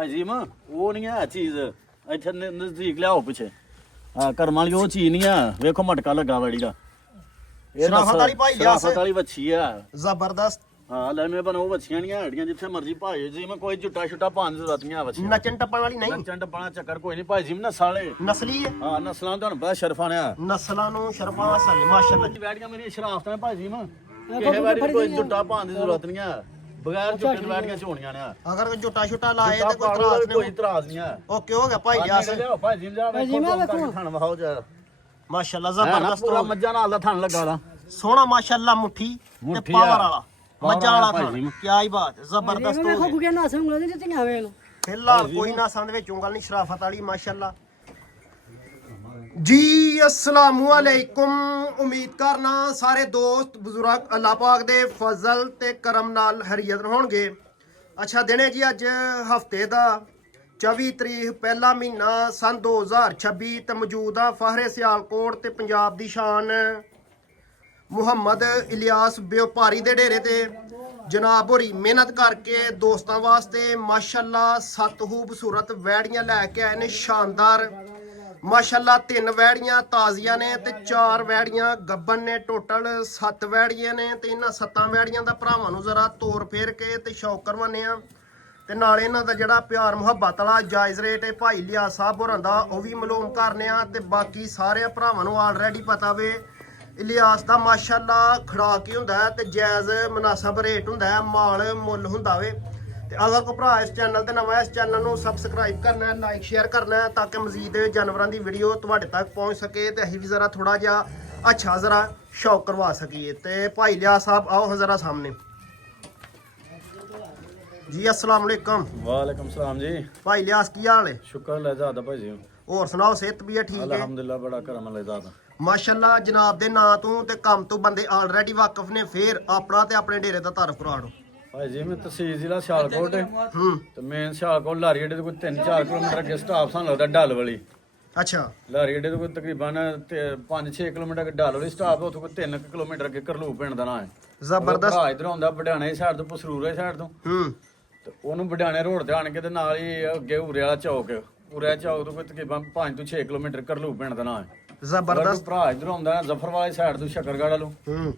ਭਾਈ ਜੀ ਮੈਂ ਉਹ ਨਹੀਂ ਹੈ ਚੀਜ਼ ਇੱਥੇ ਨਜ਼ਦੀਕ ਲਿਆਓ ਪਿੱਛੇ ਹਾਂ ਕਰਮ ਵਾਲੀ ਉਹ ਚੀਜ਼ ਨਹੀਂ ਆ ਵੇਖੋ ਮਟਕਾ ਲੱਗਾ ਵੜੀ ਦਾ ਇਹ ਸ਼ਰਾਫਤ ਵਾਲੀ ਭਾਈ ਲਿਆ ਸ਼ਰਾਫਤ ਵਾਲੀ ਵੱਛੀ ਆ ਜ਼ਬਰਦਸਤ ਹਾਂ ਲੈ ਮੇ ਬਣੋ ਵੱਛੀਆਂ ਨਹੀਂ ਹੜੀਆਂ ਜਿੱਥੇ ਮਰਜ਼ੀ ਭਾਈ ਜੀ ਮੈਂ ਕੋਈ ਝੁੱਟਾ ਛੁੱਟਾ ਪਾਉਣ ਦੀ ਜ਼ਰੂਰਤ ਨਹੀਂ ਆ ਵੱਛੀ ਨੱਚਣ ਟੱਪਣ ਵਾਲੀ ਨਹੀਂ ਨੱਚਣ ਟੱਪਣਾ ਚੱਕਰ ਕੋਈ ਨਹੀਂ ਭਾਈ ਜੀ ਨਸਲੇ ਨਸਲੀ ਹੈ ਹਾਂ ਨਸਲਾਂ ਤੁਹਾਨੂੰ ਬੜਾ ਸ਼ਰਫਾਂ ਨੇ ਨਸਲਾਂ ਨੂੰ ਸ਼ਰਫਾਂ ਵਸਣ ਮਾਸ਼ਾਅੱਲਾ ਵੈੜੀਆਂ ਮੇਰੀ ਸ਼ਰਾਫਤ ਨੇ ਭਾਈ ਜੀ ਮੈਂ ਕਿਸੇ ਵੈੜੀ ਕੋਈ ਝੁੱਟਾ ਪਾਉਣ ਦੀ ਜ਼ਰੂਰਤ ਨਹੀਂ ਆ ਬਗੈਰ ਝੁੱਟੇ ਵੈੜੀਆਂ ਝੋਣੀਆਂ ਨੇ ਅਗਰ ਕੋਈ ਝੁੱਟਾ ਛੁੱਟਾ ਲਾਏ ਤੇ ਕੋਈ ਤਰਾਸ ਕੋਈ ਨਹੀਂ ਇਤਰਾਜ਼ ਨਹੀਂ ਆ ਓਕੇ ਹੋ ਗਿਆ ਭਾਈ ਲਿਆਸ ਭਾਈ ਜੀ ਜਾ ਵੇਖੋ ਖਾਣ ਵਹਾਓ ਜਾ ਮਾਸ਼ਾਅੱਲਾ ਜ਼ਬਰਦਸਤ ਪੂਰਾ ਮੱਝਾਂ ਨਾਲ ਦਾ ਥਣ ਲੱਗਾ ਦਾ ਸੋਹਣਾ ਮਾਸ਼ਾਅੱਲਾ ਮੁੱਠੀ ਤੇ ਮੁੱਠੀ ਪਾਵਰ ਆ। ਵਾਲਾ ਮੱਝਾਂ ਵਾਲਾ ਭਾਈ ਖਾਣ ਜੀ। ਕੀ ਹੀ ਬਾਤ ਜ਼ਬਰਦਸਤ ਹੋ ਵੇਖੋ ਗਿਆ ਬੁਗੇ ਨਾ ਸੰਗ ਲੈ ਦਿੱਤੀਆਂ ਵੇਖ ਲੋ ਫਿਲਹਾਲ ਕੋਈ ਨਾ ਸੰਦ ਵਿੱਚ ਉਂਗਲ ਨਹੀਂ ਸ਼ਰਾਫਤ ਵਾਲੀ ਮਾਸ਼ਾਅੱਲਾ ਜੀ ਅਸਲਾਮੁ ਅਲੈਕੁਮ ਉਮੀਦ ਕਰਨਾ ਸਾਰੇ ਦੋਸਤ ਬਜ਼ੁਰਗ ਅੱਲਾਹ ਪਾਕ ਦੇ ਫਜ਼ਲ ਤੇ ਕਰਮ ਨਾਲ ਹਰੀਅਤ ਹੋਣਗੇ ਅੱਛਾ ਦਿਨੇ ਜੀ ਅੱਜ ਹਫਤੇ ਦਾ 24 ਤਰੀਕ ਪਹਿਲਾ ਮਹੀਨਾ ਸਨ 2026 ਤੇ ਮੌਜੂਦਾ ਫਹਰੇ ਸਿਆਲਕੋਟ ਤੇ ਪੰਜਾਬ ਦੀ ਸ਼ਾਨ ਮੁਹੰਮਦ ਇਲਿਆਸ ਵਪਾਰੀ ਦੇ ਡੇਰੇ ਤੇ ਜਨਾਬ ਹੋਰੀ ਮਿਹਨਤ ਕਰਕੇ ਦੋਸਤਾਂ ਵਾਸਤੇ ਮਾਸ਼ਾਅੱਲਾ 7 ਖੂਬਸੂਰਤ ਵੈੜੀਆਂ ਲੈ ਕੇ ਆਏ ਨੇ ਸ਼ਾਨਦਾਰ ਮਾਸ਼ਾਅੱਲਾ 3 ਵੈੜੀਆਂ ਤਾਜ਼ੀਆਂ ਨੇ ਤੇ 4 ਵੈੜੀਆਂ ਗੱਬਨ ਨੇ ਟੋਟਲ 7 ਵੈੜੀਆਂ ਨੇ ਤੇ ਇਹਨਾਂ 7 ਵੈੜੀਆਂ ਦਾ ਭਰਾਵਾਂ ਨੂੰ ਜ਼ਰਾ ਤੋਰ ਫੇਰ ਕੇ ਤੇ ਸ਼ੌਕ ਕਰਵਾਨੇ ਆ ਤੇ ਨਾਲੇ ਇਹਨਾਂ ਦਾ ਜਿਹੜਾ ਪਿਆਰ ਮੁਹੱਬਤ ਵਾਲਾ ਜਾਇਜ਼ ਰੇਟ ਹੈ ਭਾਈ ਲਿਆ ਸਾਹਿਬ ਹੋਰਾਂ ਦਾ ਉਹ ਵੀ ਮਾਲੂਮ ਕਰਨੇ ਆ ਤੇ ਬਾਕੀ ਸਾਰੇ ਭਰਾਵਾਂ ਨੂੰ ਆਲਰੇਡੀ ਪਤਾ ਵੇ ਇਲਿਆਸ ਦਾ ਮਾਸ਼ਾਅੱਲਾ ਖੜਾ ਕੀ ਹੁੰਦਾ ਹੈ ਤੇ ਜਾਇਜ਼ ਮੁਨਾਸਬ ਰੇਟ ਹੁੰਦਾ ਹੈ ਮਾਲ ਮੁੱਲ ਹੁੰਦਾ ਵੇ ਤੇ ਅਗਰ ਕੋਈ ਭਰਾ ਇਸ ਚੈਨਲ ਤੇ ਨਵਾਂ ਇਸ ਚੈਨਲ ਨੂੰ ਸਬਸਕ੍ਰਾਈਬ ਕਰਨਾ ਹੈ ਲਾਈਕ ਸ਼ੇਅਰ ਕਰਨਾ ਹੈ ਤਾਂ ਕਿ ਮਜ਼ੀਦ ਜਾਨਵਰਾਂ ਦੀ ਵੀਡੀਓ ਤੁਹਾਡੇ ਤੱਕ ਪਹੁੰਚ ਸਕੇ ਤੇ ਅਸੀਂ ਵੀ ਜ਼ਰਾ ਥੋੜਾ ਜਿਹਾ ਅੱਛਾ ਜ਼ਰਾ ਸ਼ੌਕ ਕਰਵਾ ਸਕੀਏ ਤੇ ਭਾਈ ਲਿਆ ਸਾਹਿਬ ਆਓ ਜ਼ਰਾ ਸਾਹਮਣੇ ਜੀ अस्सलाम वालेकुम ਵਾਲੇਕਮ ਸਲਾਮ ਜੀ ਭਾਈ ਲਿਆਸ ਕੀ ਹਾਲ ਹੈ ਸ਼ੁਕਰ ਲੈ ਜ਼ਾਦਾ ਭਾਈ ਜੀ ਹੋਰ ਸੁਣਾਓ ਸਿਹਤ ਵੀ ਹੈ ਠੀਕ ਹੈ ਅਲਹਮਦੁਲਿਲਾ ਬੜਾ ਕਰਮ ਲੈ ਜ਼ਾਦਾ ਮਾਸ਼ਾਅੱਲਾ ਜਨਾਬ ਦੇ ਨਾਂ ਤੋਂ ਤੇ ਕੰਮ ਤੋਂ ਬੰਦੇ ਆਲਰੇਡੀ ਵਾਕਿਫ ਨੇ ਫੇਰ ਆਪਣਾ ਤੇ ਆਪਣੇ ਡੇਰੇ ਦਾ ਤਾਰਫ ਕਰਾ ਦਿਓ ਭਾਈ ਜੀ ਮੈਂ ਤਹਿਸੀਲ ਜ਼ਿਲ੍ਹਾ ਸਿਆਲਕੋਟ ਹੂੰ ਤੇ ਮੇਨ ਸਿਆਲਕੋਟ ਲਾਰੀ ਅੱਡੇ ਤੋਂ ਕੋਈ 3-4 ਕਿਲੋਮੀਟਰ ਅੱਗੇ ਸਟਾਪ ਸਾਨੂੰ ਲੱਗਦਾ ਢੱਲ ਵਾਲੀ ਅੱਛਾ ਲਾਰੀ ਅੱਡੇ ਤੋਂ ਕੋਈ ਤਕਰੀਬਨ 5-6 ਕਿਲੋਮੀਟਰ ਅੱਗੇ ਢੱਲ ਵਾਲੀ ਸਟਾਪ ਉੱਥੋਂ ਕੋਈ 3 ਕਿਲੋਮੀਟਰ ਅੱਗੇ ਕਰਲੂ ਪਿੰਡ ਦਾ ਨਾਂ ਹੈ ਜ਼ਬਰਦਸਤ ਭਰਾ ਇਧਰ ਆਉਂਦਾ ਬਡਿਆਣੇ ਸਾਈਡ ਤੋਂ ਪਸਰੂਰੇ ਸਾਈਡ ਤੋਂ ਹੂੰ ਤੇ ਉਹਨੂੰ ਬਡਿਆਣੇ ਰੋਡ ਤੇ ਆਣ ਕੇ ਤੇ ਨਾਲ ਹੀ ਅੱਗੇ ਉਰੇ ਵਾਲਾ ਚੌਕ ਉਰੇ ਚੌਕ ਤੋਂ ਕੋਈ ਤਕਰੀਬਨ 5 ਤੋਂ 6 ਕਿਲੋਮੀਟਰ ਕਰਲੂ ਪਿੰਡ ਦਾ ਨਾਂ ਹੈ ਜ਼ਬਰਦਸਤ ਭਰਾ ਇਧਰ ਆਉਂਦਾ ਜ਼ਫਰ ਵਾਲੀ ਸਾਈਡ ਤੋਂ ਸ਼ਕਰਗੜ੍ਹ ਵੱਲੋਂ ਹੂੰ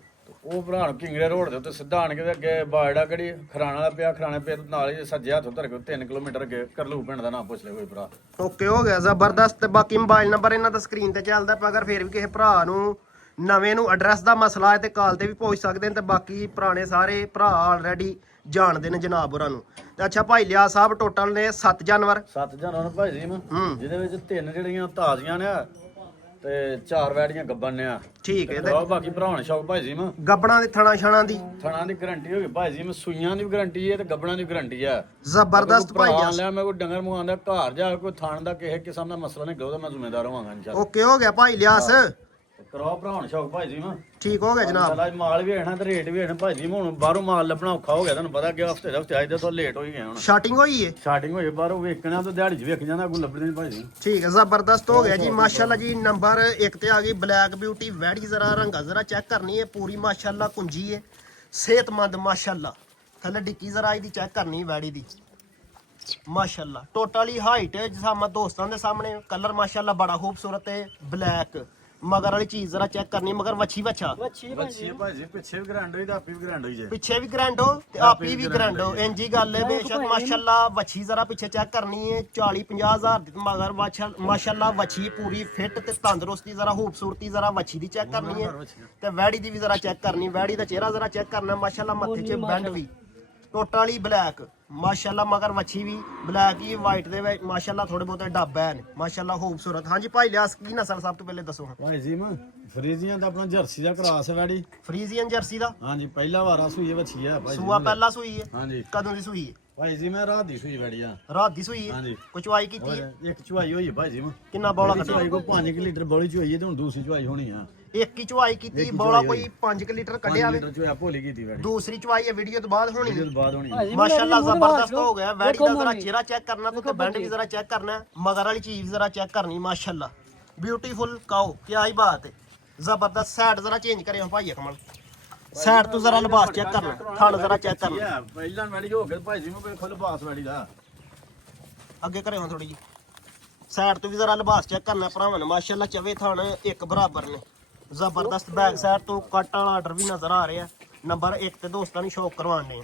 ਉਹ ਭਰਾ ਨੂੰ ਕਿੰਗੜੇ ਰੋਡ ਦੇ ਉੱਤੇ ਸਿੱਧਾ ਆਣ ਕੇ ਤੇ ਅੱਗੇ ਬਾੜਾ ਕਿਹੜੀ ਖਰਾਣਾ ਵਾਲਾ ਪਿਆ ਖਰਾਣੇ ਪਿਆ ਤੇ ਨਾਲ ਹੀ ਸੱਜੇ ਹੱਥੋਂ ਧਰ ਕੇ 3 ਕਿਲੋਮੀਟਰ ਅੱਗੇ ਕਰਲੂ ਪਿੰਡ ਦਾ ਨਾਮ ਪੁੱਛ ਲੈ ਕੋਈ ਭਰਾ ਓਕੇ ਹੋ ਗਿਆ ਜ਼ਬਰਦਸਤ ਤੇ ਬਾਕੀ ਮੋਬਾਈਲ ਨੰਬਰ ਇਹਨਾਂ ਦਾ ਸਕਰੀਨ ਤੇ ਚੱਲਦਾ ਪਿਆ ਅਗਰ ਫੇਰ ਵੀ ਕਿਸੇ ਭਰਾ ਨੂੰ ਨਵੇਂ ਨੂੰ ਐਡਰੈਸ ਦਾ ਮਸਲਾ ਹੈ ਤੇ ਕਾਲ ਤੇ ਵੀ ਪਹੁੰਚ ਸਕਦੇ ਨੇ ਤੇ ਬਾਕੀ ਪੁਰਾਣੇ ਸਾਰੇ ਭਰਾ ਆਲਰੇਡੀ ਜਾਣਦੇ ਨੇ ਜਨਾਬ ਹੋਰਾਂ ਨੂੰ ਤੇ ਅੱਛਾ ਭਾਈ ਲਿਆ ਸਾਹਿਬ ਟੋਟਲ ਨੇ 7 ਜਾਨਵਰ 7 ਜਾਨਵਰ ਭਾਈ ਜੀ ਮੈਂ ਹੂੰ ਜਿਹਦੇ ਵਿੱਚ 3 ਜਿਹੜੀਆਂ ਤਾਜ਼ੀਆਂ ਨੇ ਤੇ 4 ਵੈੜੀਆਂ ਗੱਬਨ ਨੇ ਆ ਠੀਕ ਹੈ ਤੇ ਤੇ ਬਾਕੀ ਭਰਾਉਣ ਸ਼ੌਕ ਭਾਈ ਜੀ ਮੈਂ ਗੱਬੜਾਂ ਦੇ ਥਣਾ ਛਾਣਾ ਦੀ ਥਣਾ ਦੀ ਗਾਰੰਟੀ ਹੋ ਗਈ ਭਾਈ ਜੀ ਮੈਂ ਸੂਈਆਂ ਦੀ ਵੀ ਗਾਰੰਟੀ ਹੈ ਤੇ ਗੱਬਣਾ ਦੀ ਗਾਰੰਟੀ ਹੈ ਜ਼ਬਰਦਸਤ ਭਾਈ ਭਰਾ ਲਿਆ ਮੈਂ ਕੋਈ ਡੰਗਰ ਮੰਗਾਉਂਦਾ ਘਰ ਜਾ ਕੋਈ ਥਾਣ ਦਾ ਕਿਸੇ ਕਿਸਮ ਦਾ ਮਸਲਾ ਨਹੀਂ ਉਹਦਾ ਮੈਂ ਜ਼ਿੰਮੇਦਾਰ ਹੋਵਾਂਗਾ ਇਨਸ਼ਾਅੱਲਾ ਓਕੇ ਹੋ ਗਿਆ ਭਾਈ ਲਿਆਸ ਕਰਾਓ ਭਰਾਉਣ ਸ਼ੌਕ ਭਾਈ ਜੀ ਮੈਂ ਠੀਕ ਹੋ ਗਿਆ ਜਨਾਬ ਚਲਾ ਮਾਲ ਵੀ ਆਣਾ ਤੇ ਰੇਟ ਵੀ ਆਣਾ ਭਾਈ ਜੀ ਹੁਣ ਬਾਹਰੋਂ ਮਾਲ ਲੱਭਣਾ ਔਖਾ ਹੋ ਗਿਆ ਤੁਹਾਨੂੰ ਪਤਾ ਕਿ ਹਫਤੇ ਦਾ ਹਫਤੇ ਆਏ ਤਾਂ ਲੇਟ ਹੋ ਹੀ ਗਿਆ ਹੁਣ ਸ਼ਾਰਟਿੰਗ ਹੋਈ ਹੈ ਸਟਾਰਟਿੰਗ ਹੋਈ ਬਾਹਰੋਂ ਵੇਖਣਾ ਤਾਂ ਦਿਹਾੜੀ 'ਚ ਵੇਖ ਜਾਂਦਾ ਕੋਈ ਲੱਭਦੇ ਨਹੀਂ ਭਾਈ ਜੀ ਠੀਕ ਹੈ ਜ਼ਬਰਦਸਤ ਹੋ ਗਿਆ ਜੀ ਮਾਸ਼ਾਅੱਲਾ ਜੀ ਨੰਬਰ 1 ਤੇ ਆ ਗਈ ਬਲੈਕ ਬਿਊਟੀ ਵੈੜੀ ਜ਼ਰਾ ਰੰਗਾ ਜ਼ਰਾ ਚੈੱਕ ਕਰਨੀ ਹੈ ਪੂਰੀ ਮਾਸ਼ਾਅੱਲਾ ਕੁੰਜੀ ਹੈ ਸਿਹਤਮੰਦ ਮਾਸ਼ਾਅੱਲਾ ਥੱਲੇ ਡਿੱਕੀ ਜ਼ਰਾ ਇਹਦੀ ਚੈੱਕ ਕਰਨੀ ਵੈੜੀ ਦੀ ਮਾਸ਼ਾਅੱਲਾ ਟੋਟਲੀ ਹਾਈਟ ਜਿਸਾਮਾ ਦੋਸਤਾਂ ਦੇ ਸਾਹਮਣੇ ਕਲਰ ਮਾਸ਼ਾਅੱਲਾ ਬੜਾ ਖੂਬਸੂਰਤ ਹੈ ਬਲੈਕ ਮਗਰ ਵਾਲੀ ਚੀਜ਼ ਜ਼ਰਾ ਚੈੱਕ ਕਰਨੀ ਮਗਰ ਵੱਛੀ ਵੱਛਾ ਬੱਚੀ ਭਾਈ ਜੀ ਪਿੱਛੇ ਵੀ ਗਰੰਡ ਹੋਈ ਤੇ ਆਪੀ ਵੀ ਗਰੰਡ ਹੋਈ ਜੇ ਪਿੱਛੇ ਵੀ ਗਰੈਂਡੋ ਤੇ ਆਪੀ ਵੀ ਗਰੈਂਡੋ ਇੰਜੀ ਗੱਲ ਹੈ ਬੇਸ਼ੱਕ ਮਾਸ਼ਾਅੱਲਾ ਵੱਛੀ ਜ਼ਰਾ ਪਿੱਛੇ ਚੈੱਕ ਕਰਨੀ ਹੈ 40-50 ਹਜ਼ਾਰ ਦੀ ਮਗਰ ਮਾਸ਼ਾਅੱਲਾ ਵੱਛੀ ਪੂਰੀ ਫਿੱਟ ਤੇ ਤੰਦਰੁਸਤੀ ਜ਼ਰਾ ਖੂਬਸੂਰਤੀ ਜ਼ਰਾ ਵੱਛੀ ਦੀ ਚੈੱਕ ਕਰਨੀ ਹੈ ਤੇ ਵੈੜੀ ਦੀ ਵੀ ਜ਼ਰਾ ਚੈੱਕ ਕਰਨੀ ਵੈੜੀ ਦਾ ਚਿਹਰਾ ਜ਼ਰਾ ਚੈੱਕ ਕਰਨਾ ਮਾਸ਼ਾਅੱਲਾ ਮੱਥੇ 'ਚ ਬੈਂਡ ਵੀ ਟੋਟਲੀ ਬਲੈਕ ਮਾਸ਼ਾਅੱਲਾ ਮਗਰ ਵੱਛੀ ਵੀ ਬਲੈਕ ਹੀ ਵਾਈਟ ਦੇ ਵਿੱਚ ਮਾਸ਼ਾਅੱਲਾ ਥੋੜੇ ਬਹੁਤੇ ਡੱਬ ਹੈ ਨੇ ਮਾਸ਼ਾਅੱਲਾ ਖੂਬਸੂਰਤ ਹਾਂਜੀ ਭਾਈ ਲਿਆਸ ਕੀ ਨਸਲ ਸਭ ਤੋਂ ਪਹਿਲੇ ਦੱਸੋ ਭਾਈ ਜੀ ਮੈਂ ਫਰੀਜ਼ੀਆਂ ਦਾ ਆਪਣਾ ਜਰਸੀ ਦਾ ਕਰਾਸ ਹੈ ਵੈੜੀ ਫਰੀਜ਼ੀਅਨ ਜਰਸੀ ਦਾ ਹਾਂਜੀ ਪਹਿਲਾ ਵਾਰਾ ਸੂਈ ਵੱਛੀ ਹੈ ਭਾਈ ਜੀ ਸੂਆ ਪਹਿਲਾ ਸੂਈ ਹੈ ਹਾਂਜੀ ਕਦੋਂ ਦੀ ਸੂਈ ਹੈ ਭਾਈ ਜੀ ਮੈਂ ਰਾਤ ਦੀ ਸੂਈ ਵੈੜੀ ਆ ਰਾਤ ਦੀ ਸੂਈ ਹੈ ਹਾਂਜੀ ਕੋਈ ਚਵਾਈ ਕੀਤੀ ਹੈ ਇੱਕ ਚੁਆਈ ਹੋਈ ਹੈ ਭਾਈ ਜੀ ਮੈਂ ਕਿੰਨਾ ਬੌਲਾ ਚੁਆਈ ਕੱਢਿਆ ਕੋ 5 ਲੀਟਰ ਬੋਲੀ ਚੁਆਈ ਹੈ ਤੇ ਹੁਣ ਦੂਸਰੀ ਚੁਆਈ ਹੋਣੀ ਆ ਇੱਕ ਹੀ ਚਵਾਈ ਕੀਤੀ ਬੌਲਾ ਕੋਈ 5 ਲੀਟਰ ਕੱਢਿਆ 5 ਵੇ ਲੀਟਰ ਚੁਆਈ ਭੋਲੀ ਕੀਤੀ ਵੈੜੀ ਦੂਸਰੀ ਚਵਾਈ ਹੈ ਵੀਡੀਓ ਤੋਂ ਬਾਅਦ ਹੋਣੀ ਇਹਦੇ ਤੋਂ ਬਾਅਦ ਹੋਣੀ ਮਾਸ਼ਾਅੱਲਾ ਜ਼ਬਰਦਸਤ ਹੋ ਗਿਆ ਵੈੜੀ ਦਾ ਜ਼ਰਾ ਚਿਹਰਾ ਚੈੱਕ ਕਰਨਾ ਤੇ ਬੈਂਡ ਵੀ ਜ਼ਰਾ ਚੈੱਕ ਕਰਨਾ ਮਗਰ ਵਾਲੀ ਚੀਜ਼ ਜ਼ਰਾ ਚੈੱਕ ਕਰਨੀ ਮਾਸ਼ਾਅੱਲਾ ਬਿਊਟੀਫੁਲ ਕਾਓ ਕੀ ਹੀ ਬਾਤ ਹੈ ਜ਼ਬਰਦਸਤ ਸਾਈਡ ਜ਼ਰਾ ਚੇਂਜ ਕਰਿਓ ਭਾਈ ਅਕਮਲ ਸਾਈਡ ਤੋਂ ਜ਼ਰਾ ਲਿਬਾਸ ਚੈੱਕ ਕਰਨਾ ਥਣ ਜ਼ਰਾ ਚੈੱਕ ਕਰਨਾ ਪਹਿਲਾਂ ਵੈੜੀ ਹੋ ਕੇ ਭਾਈ ਜੀ ਮੈਂ ਖੁੱਲ ਬਾਸ ਵੈੜੀ ਦਾ ਅੱਗੇ ਕਰੇ ਹੁਣ ਥੋੜੀ ਜੀ ਸਾਈਡ ਤੋਂ ਵੀ ਜ਼ਰਾ ਲਿਬਾਸ ਚੈੱਕ ਕਰਨਾ ਭਰਾਵਾਂ ਨੇ ਮਾਸ਼ਾਅੱਲਾ ਚਵੇ ਥਣ ਇੱਕ ਬਰਾਬਰ ਨੇ ਜ਼ਬਰਦਸਤ ਬੈਕ ਸਾਈਡ ਤੋਂ ਕੱਟ ਵਾਲਾ ਆਰਡਰ ਵੀ ਨਜ਼ਰ ਆ ਰਿਹਾ ਨੰਬਰ 1 ਤੇ ਦੋਸਤਾਂ ਨੂੰ ਸ਼ੌਕ ਕਰਵਾਉਣੇ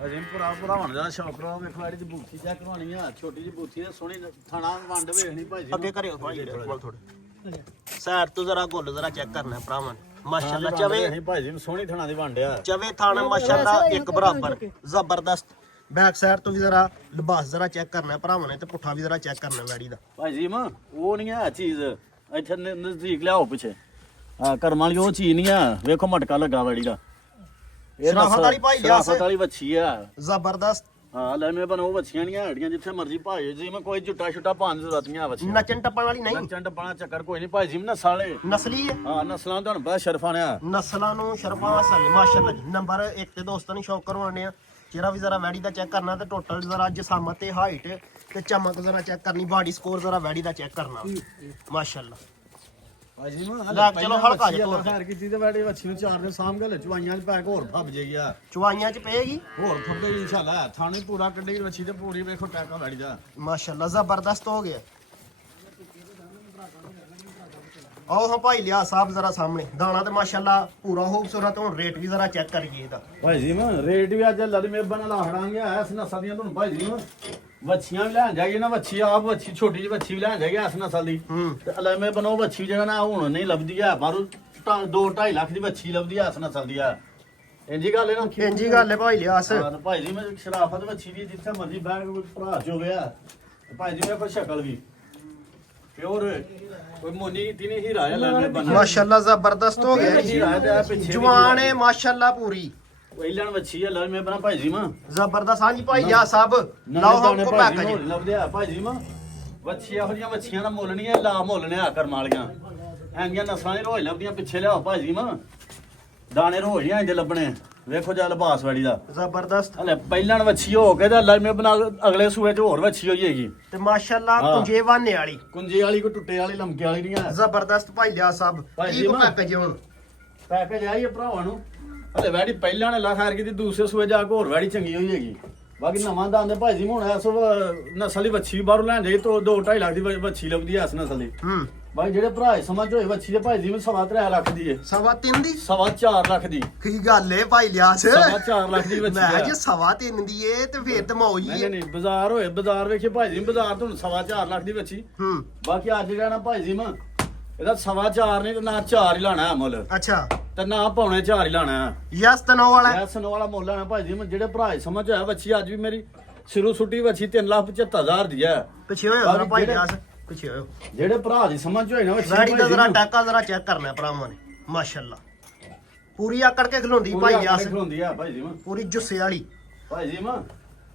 ਅਜੇ ਭਰਾਵਾਂ ਦਾ ਸ਼ੌਕ ਕਰਵਾ ਵੇਖੋ ਐਡੀ ਦੀ ਬੂਥੀ ਚੈੱਕ ਕਰਵਾਉਣੀ ਆ ਛੋਟੀ ਜਿਹੀ ਬੂਥੀ ਆ ਸੋਹਣੀ ਥਾਣਾ ਵੰਡ ਵੇਖਣੀ ਭਾਈ ਜੀ ਅੱਗੇ ਕਰੇ ਭਾਈ ਥੋੜੇ ਸਾਈਡ ਤੋਂ ਜ਼ਰਾ ਗੋਲ ਜ਼ਰਾ ਚੈੱਕ ਕਰਨਾ ਭਰਾਵਾਂ ਨੇ ਮਾਸ਼ਾਅੱਲਾ ਚਵੇ ਨਹੀਂ ਭਾਈ ਜੀ ਸੋਹਣੀ ਥਾਣਾ ਦੀ ਵੰਡ ਆ ਚਵੇ ਥਣ ਮਾਸ਼ਾਅੱਲਾ ਇੱਕ ਬਰਾਬਰ ਜ਼ਬਰਦਸਤ ਬੈਕ ਸਾਈਡ ਤੋਂ ਵੀ ਜ਼ਰਾ ਲਿਬਾਸ ਜ਼ਰਾ ਚੈੱਕ ਕਰਨਾ ਭਰਾਵਾਂ ਨੇ ਤੇ ਪੁੱਠਾ ਵੀ ਜ਼ਰਾ ਚੈੱਕ ਕਰਨਾ ਵੈੜੀ ਦਾ ਭਾਈ ਜੀ ਉਹ ਨਹੀਂ ਆ ਚੀਜ਼ ਇੱਥੇ ਨਜ਼ਦੀਕ ਲਿਆਓ ਪਿੱਛੇ ਹਾਂ ਕਰਮ ਵਾਲੀ ਉਹ ਚੀਜ਼ ਨਹੀਂ ਆ ਵੇਖੋ ਮਟਕਾ ਲੱਗਾ ਵੜੀ ਦਾ ਸ਼ਰਾਫਤ ਵਾਲੀ ਭਾਈ ਲਿਆ ਸ਼ਰਾਫਤ ਵਾਲੀ ਵੱਛੀ ਆ ਜ਼ਬਰਦਸਤ ਹਾਂ ਲੈ ਮੈਂ ਬਣ ਉਹ ਵੱਛੀਆਂ ਨਹੀਂ ਹੜੀਆਂ ਜਿੱਥੇ ਮਰਜ਼ੀ ਭਾਈ ਜੀ ਮੈਂ ਕੋਈ ਝੁੱਟਾ ਛੁੱਟਾ ਪਾਉਣ ਦੀ ਜ਼ਰੂਰਤ ਨਹੀਂ ਆ ਵੱਛੀਆਂ ਨੱਚਣ ਟੱਪਣ ਵਾਲੀ ਨਹੀਂ ਨੱਚਣ ਟੱਪਣਾ ਚੱਕਰ ਕੋਈ ਨਹੀਂ ਭਾਈ ਜੀ ਨਸਾਲੇ ਨਸਲੀ ਹੈ ਹਾਂ ਨਸਲਾਂ ਤੁਹਾਨੂੰ ਬੜਾ ਸ਼ਰਫਾਨਿਆ ਨਸਲਾਂ ਨੂੰ ਸ਼ਰਫਾ ਸਨ ਮਾਸ਼ਾਅੱਲਾ ਜੀ ਨੰਬਰ 1 ਤੇ ਦੋਸਤਾਂ ਨੂੰ ਸ਼ੌਕ ਕਰਵਾਉਣੇ ਆ ਚਿਹਰਾ ਵੀ ਜ਼ਰਾ ਵੈੜੀ ਦਾ ਚੈੱਕ ਕਰਨਾ ਤੇ ਟੋਟਲ ਜ਼ਰਾ ਜਸਾਮਤ ਤੇ ਹਾਈਟ ਤੇ ਚਮਕ ਜ਼ਰਾ ਚੈੱਕ ਕਰਨੀ ਬਾਡੀ ਸਕੋਰ ਜ਼ਰਾ ਵੈੜੀ ਦਾ ਚੈੱਕ ਕਰਨਾ ਮਾਸ਼ਾਅੱਲਾ ਭਾਈ ਜੀ ਚਲੋ ਹਲਕਾ ਜਿਹਾ ਤੋਰ ਖੈਰ ਕੀਤੀ ਤੇ ਬੈਠੀ ਵੱਛੀ ਨੂੰ ਚਾਰ ਦੇ ਸਾਹਮ ਗਲੇ ਚਵਾਈਆਂ ਚ ਪੈਕ ਹੋਰ ਫੱਬ ਜਾਈ ਆ ਚੁਆਈਆਂ ਚ ਪਏਗੀ ਹੋਰ ਫੱਬੇ ਇਨਸ਼ਾਅੱਲਾ ਥਾਣੇ ਪੂਰਾ ਕੱਢੇਗੀ ਵੱਛੀ ਤੇ ਪੂਰੀ ਵੇਖੋ ਟੈਕਾ ਬੈਠ ਜਾ ਮਾਸ਼ਾਅੱਲਾ ਜ਼ਬਰਦਸਤ ਹੋ ਗਿਆ ਆਓ ਹਾਂ ਭਾਈ ਲਿਆ ਸਾਹਿਬ ਜ਼ਰਾ ਸਾਹਮਣੇ ਦਾਣਾ ਤੇ ਮਾਸ਼ਾਅੱਲਾ ਪੂਰਾ ਖੂਬਸੂਰਤ ਹੁਣ ਰੇਟ ਵੀ ਜ਼ਰਾ ਚੈੱਕ ਕਰੀਏ ਇਹਦਾ ਭਾਈ ਜੀ ਰੇਟ ਵੀ ਅੱਜ ਲੱਦ ਮੇਬਾ ਨਾਲ ਹੜਾਂਗੇ ਇਸ ਨਸਲ ਦੀਆਂ ਤੁਹਾਨੂੰ ਭਾਈ ਜੀ ਵੱਛੀਆਂ ਵੀ ਲੈਣ ਜਾਈਏ ਨਾ ਵੱਛੀ ਆਪ ਵੱਛੀ ਛੋਟੀ ਜਿਹੀ ਵੱਛੀ ਵੀ ਲੈਣ ਜਾਈਏ ਇਸ ਨਸਲ ਦੀ ਤੇ ਅਲਮੇ ਬਣੋ ਵੱਛੀ ਜਿਹੜਾ ਨਾ ਹੁਣ ਨਹੀਂ ਲੱਭਦੀ ਆ ਬਾਹਰੋਂ 2.5 ਲੱਖ ਦੀ ਵੱਛੀ ਲੱਭਦੀ ਆ ਇਸ ਨਸਲ ਦੀ ਆ ਇੰਜੀ ਗੱਲ ਹੈ ਨਾ ਇੰਜੀ ਗੱਲ ਹੈ ਭਾਈ ਲਿਆਸ ਹਾਂ ਭਾਈ ਜੀ ਮੈਂ ਸ਼ਰਾਫਤ ਵੱਛੀ ਦੀ ਜਿੱਥੇ ਮਰਜ਼ੀ ਬੈਗ ਭਰਾ ਚ ਹੋ ਗਿਆ ਤੇ ਭਾਈ ਜੀ ਮੈਂ ਕੋਈ ਸ਼ਕਲ ਵੀ ਪਿਓਰ ਕੋਈ ਮੋਨੀ ਤੀ ਨਹੀਂ ਹੀਰਾ ਲੈ ਮੈਂ ਬਣਾ ਮਾਸ਼ਾਅੱਲਾ ਜ਼ਬਰਦਸਤ ਹੋ ਗਿਆ ਜੀ ਹੀਰਾ ਤੇ ਪਿੱਛੇ ਜਵਾਨ ਹੈ ਮਾਸ਼ਾਅੱਲਾ ਪੂਰੀ ਪਹਿਲਾਂ ਵੱਛੀ ਆ ਲੈ ਮੈਂ ਬਣਾ ਭਾਈ ਜੀ ਜ਼ਬਰਦਸਤ ਹਾਂਜੀ ਭਾਈ ਲਿਆ ਸਾਹਿਬ ਲਾਓ ਹਮ ਕੋ ਪੈਕ ਜੀ ਲੱਭਦੇ ਆ ਭਾਈ ਜੀ ਵੱਛੀ ਇਹੋ ਜਿਹੀਆਂ ਵੱਛੀਆਂ ਦਾ ਮੁੱਲ ਨਹੀਂ ਹੈ ਲਾ ਮੁੱਲ ਨੇ ਆ ਕਰਮ ਵਾਲੀਆਂ ਐਂਗੀਆਂ ਨਸਲਾਂ ਦੀ ਰੋਜ਼ ਲੱਭਦੀਆਂ ਪਿੱਛੇ ਲਿਆਓ ਭਾਈ ਜੀ ਦਾਣੇ ਰੋਜ਼ ਨਹੀਂ ਆਂਦੇ ਲੱਭਣੇ ਵੇਖੋ ਜਾ ਲਿਬਾਸ ਵਾਲੀ ਦਾ ਜ਼ਬਰਦਸਤ ਹਲੇ ਪਹਿਲਾਂ ਵੱਛੀ ਹੋ ਕੇ ਤੇ ਅੱਲਾ ਮੈਂ ਬਣਾ ਅਗਲੇ ਸੂਏ 'ਚ ਹੋਰ ਵੱਛੀ ਹੋਈ ਹੈਗੀ ਤੇ ਮਾਸ਼ਾਅੱਲਾ ਕੁੰਜੇ ਵਾਨੇ ਵਾਲੀ ਕੁੰਜੇ ਵਾਲੀ ਕੋ ਟੁੱਟੇ ਵਾਲੀ ਲੰਕੇ ਵਾਲੀ ਨਹੀਂ ਆ ਜ਼ਬਰਦਸਤ ਭਾਈ ਲਿਆ ਸਾਹਿਬ ਭਾਈ ਕੀ ਜੀ ਕੋ ਪੈਕੇਜ ਹੁਣ ਪੈਕੇਜ ਆਈ ਭਰਾਵਾਂ ਨੂੰ ਹਲੇ ਵੈੜੀ ਪਹਿਲਾਂ ਨੇ ਲਾ ਖੈਰ ਕੀਤੀ ਦੂਸਰੇ ਸੂਏ ਜਾ ਕੇ ਹੋਰ ਵੈੜੀ ਚੰਗੀ ਹੋਈ ਹੈਗੀ ਬਾਕੀ ਨਵਾਂ ਦੰਦ ਭਾਈ ਜੀ ਹੁਣ ਇਸ ਨਸਲ ਦੀ ਵੱਛੀ ਬਾਹਰੋਂ ਲੈਣ ਜਾਈ ਤੋਂ 2.5 ਲੱਖ ਦੀ ਵੱਛੀ ਲੱਭਦੀ ਐ ਇਸ ਨਸਲ ਦੀ ਬਾਈ ਜਿਹੜੇ ਭਰਾ ਸਮਝ ਹੋਏ ਵੱਛੀ ਦੇ ਭਾਈ ਜੀ ਨੂੰ 3.5 ਲੱਖ ਦੀ ਏ 3.5 ਦੀ 4.5 ਲੱਖ ਦੀ ਕੀ ਗੱਲ ਏ ਭਾਈ ਲਿਆਸ 4.5 ਲੱਖ ਦੀ ਵੱਛੀ ਮੈਂ ਆ ਜੇ 3.5 ਦੀ ਏ ਤੇ ਫੇਰ ਤੇ ਮੌਜ ਹੀ ਨਹੀਂ ਏ ਨਹੀਂ ਬਾਜ਼ਾਰ ਹੋਏ ਬਾਜ਼ਾਰ ਵੇਖੇ ਭਾਈ ਜੀ ਬਾਜ਼ਾਰ ਤੋਂ 4.5 ਲੱਖ ਦੀ ਵੱਛੀ ਬਾਕੀ ਅੱਜ ਜਿਹੜਾ ਨਾ ਭਾਈ ਜੀ ਇਹਦਾ 4.5 ਨਹੀਂ ਤੇ ਨਾ 4 ਹੀ ਲਾਣਾ ਮੁੱਲ ਅੱਛਾ ਤੇ ਨਾ ਪੌਣੇ 4 ਹੀ ਲਾਣਾ ਯਸ ਤਨੋ ਵਾਲਾ ਐਸ ਨੋ ਵਾਲਾ ਮੁੱਲ ਆਣਾ ਭਾਈ ਜੀ ਜਿਹੜੇ ਭਰਾ ਸਮਝ ਹੋਇਆ ਵੱਛੀ ਅੱਜ ਵੀ ਮੇਰੀ ਸਿਰੂ ਸੁੱਟੀ ਵੱਛੀ 3,75,000 ਦੀ ਹੈ ਪਿੱਛੇ ਹੋਇਆ ਨਾ ਭਾਈ ਲਿਆਸ ਪਿੱਛੇ ਹੋਇਆ ਜਿਹੜੇ ਭਰਾ ਦੀ ਸਮਝ ਹੋਏ ਨਾ ਵੱਛੀ ਗਾੜੀ ਦਾ ਜ਼ਰਾ ਟਾਕਾ ਜ਼ਰਾ ਚੈੱਕ ਕਰਨਾ ਭਰਾਵਾਂ ਨੇ ਮਾਸ਼ਾਅੱਲਾ ਪੂਰੀ ਆਕੜ ਕੇ ਖਲੋਂਦੀ ਭਾਈ ਲਿਆਸ ਖਲੋਂਦੀ ਆ ਭਾਈ ਜੀ ਪੂਰੀ ਜੁੱਸੇ ਵਾਲੀ ਭਾਈ ਜੀ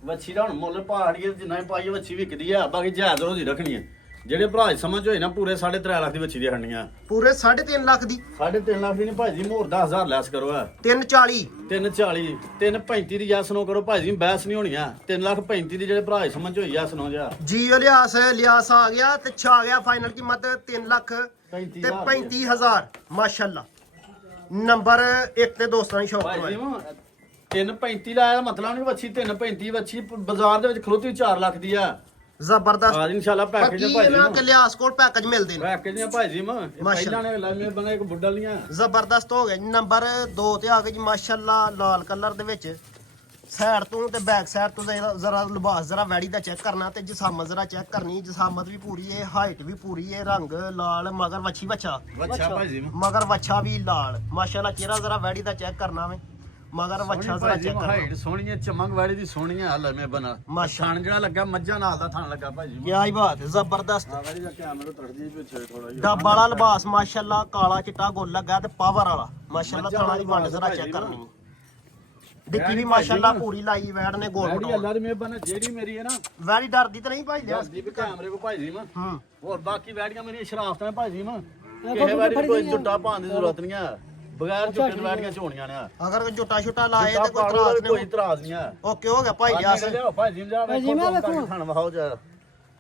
ਵੱਛੀ ਦਾ ਹੁਣ ਮੁੱਲ ਪਹਾੜੀ ਜਿੰਨਾ ਹੀ ਪਾਈ ਵੱਛੀ ਵਿਕਦੀ ਆ ਬਾਕੀ ਜਾਇਜ਼ ਰੋਜ਼ੀ ਰੱਖਣੀ ਹੈ ਜਿਹੜੇ ਭਰਾ ਸਮਝ ਹੋਏ ਨਾ ਪੂਰੇ 3.5 ਲੱਖ ਦੀ ਵੱਛੀ ਦੀ ਹੰਡੀਆਂ ਪੂਰੇ 3.5 ਲੱਖ ਦੀ 3.5 ਲੱਖ ਦੀ ਨਹੀਂ ਭਾਈ ਜੀ ਮੋਰ 10,000 ਲੈਸ ਕਰੋ ਆ 340 340 335 ਦੀ ਜੈਸ ਨੋ ਕਰੋ ਭਾਈ ਜੀ ਬਹਿਸ ਨਹੀਂ ਹੋਣੀ ਆ 3,35,000 ਦੀ ਜਿਹੜੇ ਭਰਾ ਸਮਝ ਹੋਈ ਜੈਸ ਨੋ ਜਾ ਜੀ ਲਿਆਸ ਆ ਗਿਆ ਤੇ ਛਾ ਗਿਆ ਫਾਈਨਲ ਕੀਮਤ 3 ਲੱਖ ਤੇ 35,000 ਮਾਸ਼ਾਅੱਲਾ ਨੰਬਰ 1 ਤੇ ਦੋਸਤਾਂ ਦੀ ਸ਼ੌਪ ਭਾਈ ਕਰਵਾਏ ਜੀ 335 ਦਾ ਮਤਲਬ ਨਹੀਂ ਵੱਛੀ 335 ਵੱਛੀ ਬਾਜ਼ਾਰ ਦੇ ਵਿੱਚ ਖਲੋਤੀ 4 ਲੱਖ ਦੀ ਆ ਜ਼ਬਰਦਸਤ ਹਾਂ ਇਨਸ਼ਾਅੱਲਾ ਪੈਕੇਜ ਬਾਕੀ ਭਾਈ ਇਹਨਾਂ ਜੀ ਕੇ ਲਿਆਸ ਕੋਲ ਪੈਕੇਜ ਮਿਲਦੇ ਨੇ ਪੈਕੇਜ ਨੇ ਭਾਈ ਜੀ ਪਹਿਲਾਂ ਨੇ ਲਾਮੇ ਬਣਾ ਇੱਕ ਬੁੱਢਾ ਲੀਆਂ ਜ਼ਬਰਦਸਤ ਹੋ ਗਿਆ ਜੀ ਨੰਬਰ 2 ਤੇ ਆ ਗਏ ਜੀ ਮਾਸ਼ਾਅੱਲਾ ਲਾਲ ਕਲਰ ਦੇ ਵਿੱਚ ਸਾਈਡ ਤੋਂ ਤੇ ਬੈਕ ਸਾਈਡ ਤੋਂ ਜ਼ਰਾ ਲਿਬਾਸ ਜ਼ਰਾ ਵੈੜੀ ਦਾ ਚੈੱਕ ਕਰਨਾ ਤੇ ਜਸਾਮਤ ਜ਼ਰਾ ਚੈੱਕ ਕਰਨੀ ਜਸਾਮਤ ਵੀ ਪੂਰੀ ਹੈ ਹਾਈਟ ਵੀ ਪੂਰੀ ਹੈ ਰੰਗ ਲਾਲ ਮਗਰ ਵੱਛੀ ਵੱਛਾ ਭਾਈ ਜੀ ਮਗਰ ਵੱਛਾ ਵੀ ਲਾਲ ਮਾਸ਼ਾਅੱਲਾ ਚਿਹਰਾ ਜ਼ਰਾ ਵੈੜੀ ਦਾ ਚੈੱਕ ਕਰਨਾ ਵੇ ਮਗਰ ਵੱਛਾ ਜ਼ਰਾ ਚੈੱਕ ਕਰਨਾ ਹਾਈਟ ਸੋਹਣੀ ਹੈ ਚਮਕ ਵਾਲੀ ਦੀ ਸੋਹਣੀ ਹੈ ਲੰਮੇ ਬਣਾ ਥਣ ਜਿਹੜਾ ਲੱਗਾ ਮੱਝਾਂ ਨਾਲ ਦਾ ਥਣ ਲੱਗਾ ਭਾਈ ਜੀ ਕੀ ਆਈ ਬਾਤ ਹੈ ਜ਼ਬਰਦਸਤ ਆ ਵਾਲੀ ਦਾ ਕੈਮਰਾ ਤੜਦੀ ਪਿੱਛੇ ਥੋੜਾ ਜਿਹਾ ਡੱਬ ਵਾਲਾ ਲਿਬਾਸ ਮਾਸ਼ਾਅੱਲਾ ਕਾਲਾ ਚਿੱਟਾ ਗੋਲ ਲੱਗਾ ਤੇ ਪਾਵਰ ਵਾਲਾ ਮਾਸ਼ਾਅੱਲਾ ਥਾਣਾ ਦੀ ਵੰਡ ਜ਼ਰਾ ਚੈੱਕ ਕਰਨੀ ਡਿੱਕੀ ਵੀ ਮਾਸ਼ਾਅੱਲਾ ਪੂਰੀ ਲਾਈ ਵੈੜ ਨੇ ਗੋਲ ਜਿਹੜੀ ਅੱਲਾ ਦੀ ਮਿਹਰਬਾਨੀ ਜਿਹੜੀ ਮੇਰੀ ਹੈ ਨਾ ਵੈੜੀ ਡਰਦੀ ਤੇ ਨਹੀਂ ਭਾਈ ਲਿਆ ਦੱਸਦੀ ਵੀ ਕੈਮਰੇ ਕੋ ਭਾਈ ਜੀ ਹੋਰ ਬਾਕੀ ਵੈੜੀਆਂ ਮੇਰੀਆਂ ਸ਼ਰਾਫਤਾਂ ਭਾਈ ਜੀ ਕੋਈ ਕਿਸੇ ਵੈੜੀ ਕੋਈ ਝੁੱਟਾ ਪਾਉਣ ਦੀ ਜ਼ਰੂਰਤ ਨਹੀਂ ਆ ਬਗੈਰ ਝੁੱਟੇ ਵੈੜੀਆਂ ਝੋਣੀਆਂ ਨੇ ਅਗਰ ਕੋਈ ਝੁੱਟਾ ਛੁੱਟਾ ਲਾਏ ਤੇ ਕੋਈ ਤਰਾਸ ਕੋਈ ਨਹੀਂ ਇਤਰਾਜ਼ ਨਹੀਂ ਆ ਓਕੇ ਹੋ ਗਿਆ ਭਾਈ ਲਿਆ ਭਾਈ ਜੀ ਜਾ ਵੇਖੋ ਥਣ ਵਹਾਓ ਜਾ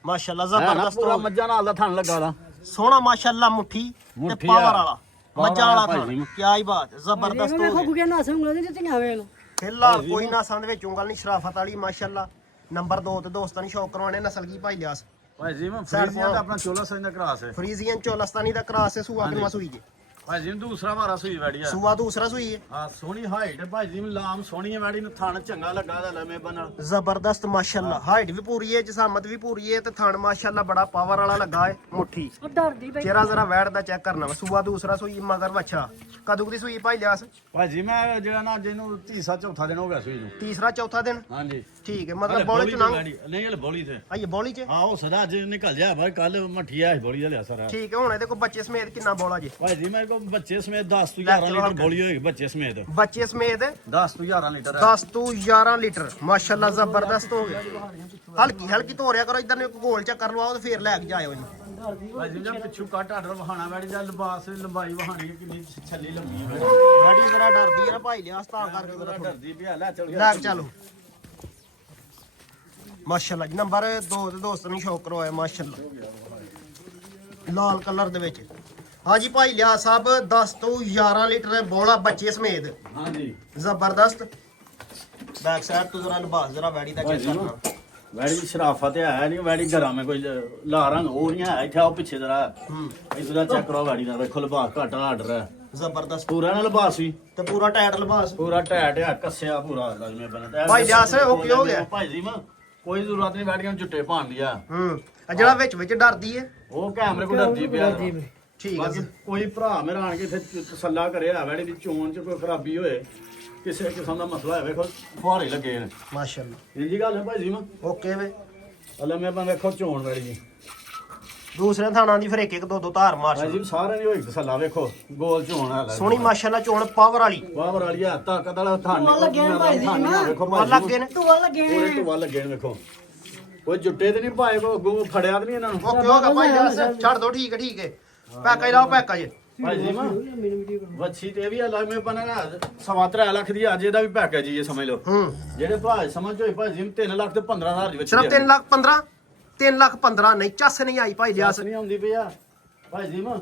ਮਾਸ਼ਾਅੱਲਾ ਜ਼ਬਰਦਸਤ ਜ਼ਬਰਦਸਤ ਪੂਰਾ ਮੱਝਾਂ ਨਾਲ ਦਾ ਥਣ ਲੱਗਾ ਦਾ ਸੋਹਣਾ ਮਾਸ਼ਾਅੱਲਾ ਮੁੱਠੀ ਤੇ ਮੁੱਠੀ ਪਾਵਰ ਆ। ਵਾਲਾ ਮੱਝਾਂ ਵਾਲਾ ਭਾਈ ਥਾਂ ਜੀ। ਕੀ ਆਈ ਬਾਤ ਜ਼ਬਰਦਸਤ ਹੋ ਵੇਖੋ ਗਿਆ ਗੁਗੇ ਨਾ ਸੰਗਲ ਦੇ ਦਿੱਤੀਆਂ ਵੇ ਨੂੰ ਫਿਲਹਾਲ ਕੋਈ ਨਾ ਸੰਦ ਵਿੱਚ ਉਂਗਲ ਨਹੀਂ ਸ਼ਰਾਫਤ ਵਾਲੀ ਮਾਸ਼ਾਅੱਲਾ ਨੰਬਰ 2 ਤੇ ਦੋਸਤਾਂ ਨੂੰ ਸ਼ੌਕ ਕਰਵਾਉਣੇ ਨਸਲ ਕੀ ਭਾਈ ਲਿਆਸ ਭਾਈ ਜੀ ਮੈਂ ਫਰੀਜ਼ੀਆਂ ਦਾ ਆਪਣਾ 1400 ਦਾ ਕਰਾਸ ਹੈ ਫਰੀਜ਼ੀਅਨ ਚੋਲਸਤਾਨੀ ਦਾ ਕਰਾਸ ਹੈ ਸੂਆ ਕਿੰਨਾ ਸੂਈ ਜੇ ਭਾਈ ਜੀ ਦੂਸਰਾ ਵਾਰਾ ਸੂਈ ਵੈੜੀ ਆ ਸੂਆ ਦੂਸਰਾ ਸੂਈ ਹੈ ਹਾਂ ਸੋਹਣੀ ਹਾਈਟ ਹੈ ਭਾਈ ਜੀ ਲਾਮ ਸੋਹਣੀ ਹੈ ਵੈੜੀ ਨੂੰ ਥਣ ਚੰਗਾ ਲੱਗਾ ਦਾ ਲੰਮੇ ਬਨਲ ਜ਼ਬਰਦਸਤ ਮਾਸ਼ਾਅੱਲਾ ਹਾਈਟ ਵੀ ਪੂਰੀ ਹੈ ਜਸਾਮਤ ਵੀ ਪੂਰੀ ਹੈ ਤੇ ਥਣ ਮਾਸ਼ਾਅੱਲਾ ਬੜਾ ਪਾਵਰ ਵਾਲਾ ਲੱਗਾ ਹੈ ਮੁੱਠੀ ਉਹ ਡਰਦੀ ਬਈ ਚਿਹਰਾ ਜ਼ਰਾ ਵੈੜ ਦਾ ਚੈੱਕ ਕਰਨਾ ਵਾ ਸੂਆ ਦੂਸਰਾ ਸੂਈ ਮਗਰ ਵੱਛਾ ਕਦੋਂ ਦੀ ਸੂਈ ਭਾਈ ਲਿਆਸ ਭਾਈ ਜੀ ਮੈਂ ਜਿਹੜਾ ਨਾ ਅੱਜ ਇਹਨੂੰ ਤੀਸਰਾ ਚੌਥਾ ਦਿਨ ਹੋ ਗਿਆ ਸੂਈ ਨੂੰ ਤੀਸਰਾ ਚੌਥਾ ਦਿਨ ਹਾਂਜੀ ਠੀਕ ਹੈ ਮਤਲਬ ਬੋਲੇ ਚ ਨੰਗ ਨਹੀਂ ਹਲੇ ਬੋਲੀ ਤੇ ਆਈਏ ਬੋਲੀ ਚ ਹਾਂ ਉਹ ਸਦਾ ਅੱਜ ਨਿਕਲ ਜਾ ਭਾਈ ਕੱਲ ਮੱਠੀ ਆ ਬੋਲੀ ਦਾ ਲਿਆ ਸਾਰਾ ਠੀਕ ਹੈ ਹੁਣ ਇਹਦੇ ਕੋਲ ਬੱਚੇ ਸਮੇਤ ਕਿੰਨਾ ਬੋਲਾ ਜੇ ਭਾਈ ਜੀ ਮੇਰੇ ਕੋਲ ਬੱਚੇ ਸਮੇਤ 10 ਤੋਂ 11 ਲੀਟਰ ਬੋਲੀ ਹੋਏਗੀ ਬੱਚੇ ਸਮੇਤ ਬੱਚੇ ਸਮੇਤ 10 ਤੋਂ 11 ਲੀਟਰ 10 ਤੋਂ 11 ਲੀਟਰ ਮਾਸ਼ਾਅੱਲਾ ਜ਼ਬਰਦਸਤ ਹੋ ਗਿਆ ਹਲਕੀ ਹਲਕੀ ਧੋਰਿਆ ਕਰੋ ਇਧਰ ਨੂੰ ਇੱਕ ਗੋਲ ਚੱਕਰ ਲਵਾਓ ਤੇ ਫੇਰ ਲੈ ਕੇ ਜਾਇਓ ਇਹਨੂੰ ਭਾਈ ਜੀ ਨਾ ਪਿੱਛੂ ਕੱਟ ਆਰਡਰ ਵਹਾਣਾ ਵੈੜੀ ਦਾ ਲਿਬਾਸ ਲੰਬਾਈ ਵਹਾਣੀ ਕਿੰਨੀ ਛੱਲੀ ਲੰਮੀ ਹੈ ਗਾੜੀ ਜ਼ਰਾ ਡਰਦੀ ਆ ਭਾਈ ਲਿਆਸ ਤਾਂ ਕਰਕੇ ਜ਼ਰਾ ਡਰਦੀ ਪਿਆ ਲੈ ਚੱਲ ਲੈ ਕੇ ਚੱਲੋ ਮਾਸ਼ਾਅੱਲਾ ਜੀ ਨੰਬਰ 2 ਤੇ ਦੋਸਤ ਨੂੰ ਸ਼ੌਕ ਕਰਵਾਇਆ ਮਾਸ਼ਾਅੱਲਾ ਲਾਲ ਕਲਰ ਦੇ ਵਿੱਚ ਹਾਂਜੀ ਭਾਈ ਲਿਆ ਸਾਹਿਬ 10 ਤੋਂ 11 ਲੀਟਰ ਬੋਲਾ ਬੱਚੇ ਸਮੇਤ ਹਾਂਜੀ ਜ਼ਬਰਦਸਤ ਬੈਕ ਸਾਈਡ ਤੋਂ ਜ਼ਰਾ ਲਿਬਾਸ ਜ਼ਰਾ ਵੈੜੀ ਦਾ ਚੈੱਕ ਕਰਨਾ ਵੈੜੀ ਦੀ ਸ਼ਰਾਫਤ ਹੈ ਨਹੀਂ ਵੈੜੀ ਘਰਾਂ ਮੈਂ ਕੋਈ ਲਾ ਰੰਗ ਉਹ ਨਹੀਂ ਹੈ ਇੱਥੇ ਆਓ ਪਿੱਛੇ ਜਰਾ ਇਹਦਾ ਚੈੱਕ ਕਰੋ ਵੈੜੀ ਦਾ ਵੇਖੋ ਲਿਬਾਸ ਘੱਟ ਆਰਡਰ ਹੈ ਜ਼ਬਰਦਸਤ ਪੂਰਾ ਨਾ ਲਿਬਾਸ ਵੀ ਤੇ ਪੂਰਾ ਟਾਇਟ ਲਿਬਾਸ ਪੂਰਾ ਟੈਟ ਆ ਕੱਸਿਆ ਪੂਰਾ ਲازਮੇ ਬਣਦਾ ਭਾਈ ਲਿਆ ਸੇ ਓਕੇ ਹੋ ਗਿਆ ਭਾਈ ਜੀ ਮੈਂ ਕੋਈ ਜ਼ਰੂਰਤ ਨਹੀਂ ਵੈੜੀਆਂ ਨੂੰ ਝੁੱਟੇ ਪਾਣ ਦੀ ਆ ਆ ਜਿਹੜਾ ਵਿੱਚ ਡਰਦੀ ਹੈ ਉਹ ਕੈਮਰੇ ਕੋਲ ਡਰਦੀ ਪਿਆ ਠੀਕ ਹੈ ਬਾਕੀ ਕੋਈ ਭਰਾ ਮੇਰਾ ਆਣ ਕੇ ਇੱਥੇ ਤਸੱਲਾ ਕਰਿਆ ਵੈੜੀ ਦੀ ਚੋਣ ਚ ਕੋਈ ਖਰਾਬੀ ਹੋਏ ਕਿਸੇ ਕਿਸਮ ਦਾ ਮਸਲਾ ਹੋਵੇ ਵੇਖੋ ਫੁਹਾਰੇ ਲੱਗੇ ਨੇ ਮਾਸ਼ਾਅੱਲਾ ਇਹ ਜੀ ਗੱਲ ਹੈ ਭਾਈ ਜੀ ਮੈਂ ਓਕੇ ਵੇ ਹਲੇ ਮੈਂ ਆਪਾਂ ਵੇਖੋ ਚੋਣ ਵੈੜੀ ਜੀ ਦੂਸਰੇ ਥਾਣਾ ਦੀ ਫਿਰ ਇੱਕ ਇੱਕ ਦੋ ਦੋ ਧਾਰ ਮਾਰ ਭਾਈ ਜੀ ਸਾਰਿਆਂ ਦੀ ਹੋਈ ਤਸੱਲਾ ਵੇਖੋ ਗੋਲ ਚੋਣ ਹੈ ਸੋਹਣੀ ਮਾਸ਼ਾਅੱਲਾ ਚੋਣ ਪਾਵਰ ਵਾਲੀ ਵਾਹ ਵਾਲੀ ਆ ਤਾਕਤ ਵਾਲਾ ਥਾਣੇ ਟੂਆ ਲੱਗੇ ਨੇ ਭਾਈ ਜੀ ਨਾ। ਵੇਖੋ ਆ ਲੱਗੇ ਨੇ ਟੂਆ ਲੱਗੇ ਪੂਰੇ ਟੂਆ ਲੱਗੇ ਨੇ ਵੇਖੋ ਕੋਈ ਜੁੱਟੇ ਤੇ ਨਹੀਂ ਪਾਏ ਕੋ ਅੱਗੋਂ ਫੜਿਆ ਤੇ ਨਹੀਂ ਇਹਨਾਂ ਨੂੰ ਓਕੇ ਹੋ ਗਿਆ ਭਾਈ ਲਿਆਸ ਛੱਡ ਦੋ ਠੀਕ ਹੈ ਪੈਕੇਜ ਲਾਓ ਪੈਕੇਜ ਭਾਈ ਜੀ ਮੈਂ ਵੱਛੀ ਤੇ ਵੀ ਅਲੱਗ ਮੈਂ ਬਣਾ ਸਵਾ 3 ਲੱਖ ਦੀ ਅੱਜ ਇਹਦਾ ਵੀ ਪੈਕੇਜ ਹੀ ਇਹ ਸਮਝ ਲਓ ਜਿਹੜੇ ਭਾਜ ਸਮਝ ਹੋਏ ਭਾਈ ਜੀ 3 ਲੱਖ ਤੇ 15,000 ਦੀ ਵੱਛੀ ਸਿਰਫ 3 ਲੱਖ 15 ਨਹੀਂ ਚੱਸ ਨਹੀਂ ਆਈ ਭਾਈ ਲਿਆਸ ਨਹੀਂ ਆਉਂਦੀ ਪਈ ਆ ਭਾਈ ਜੀ ਮੈਂ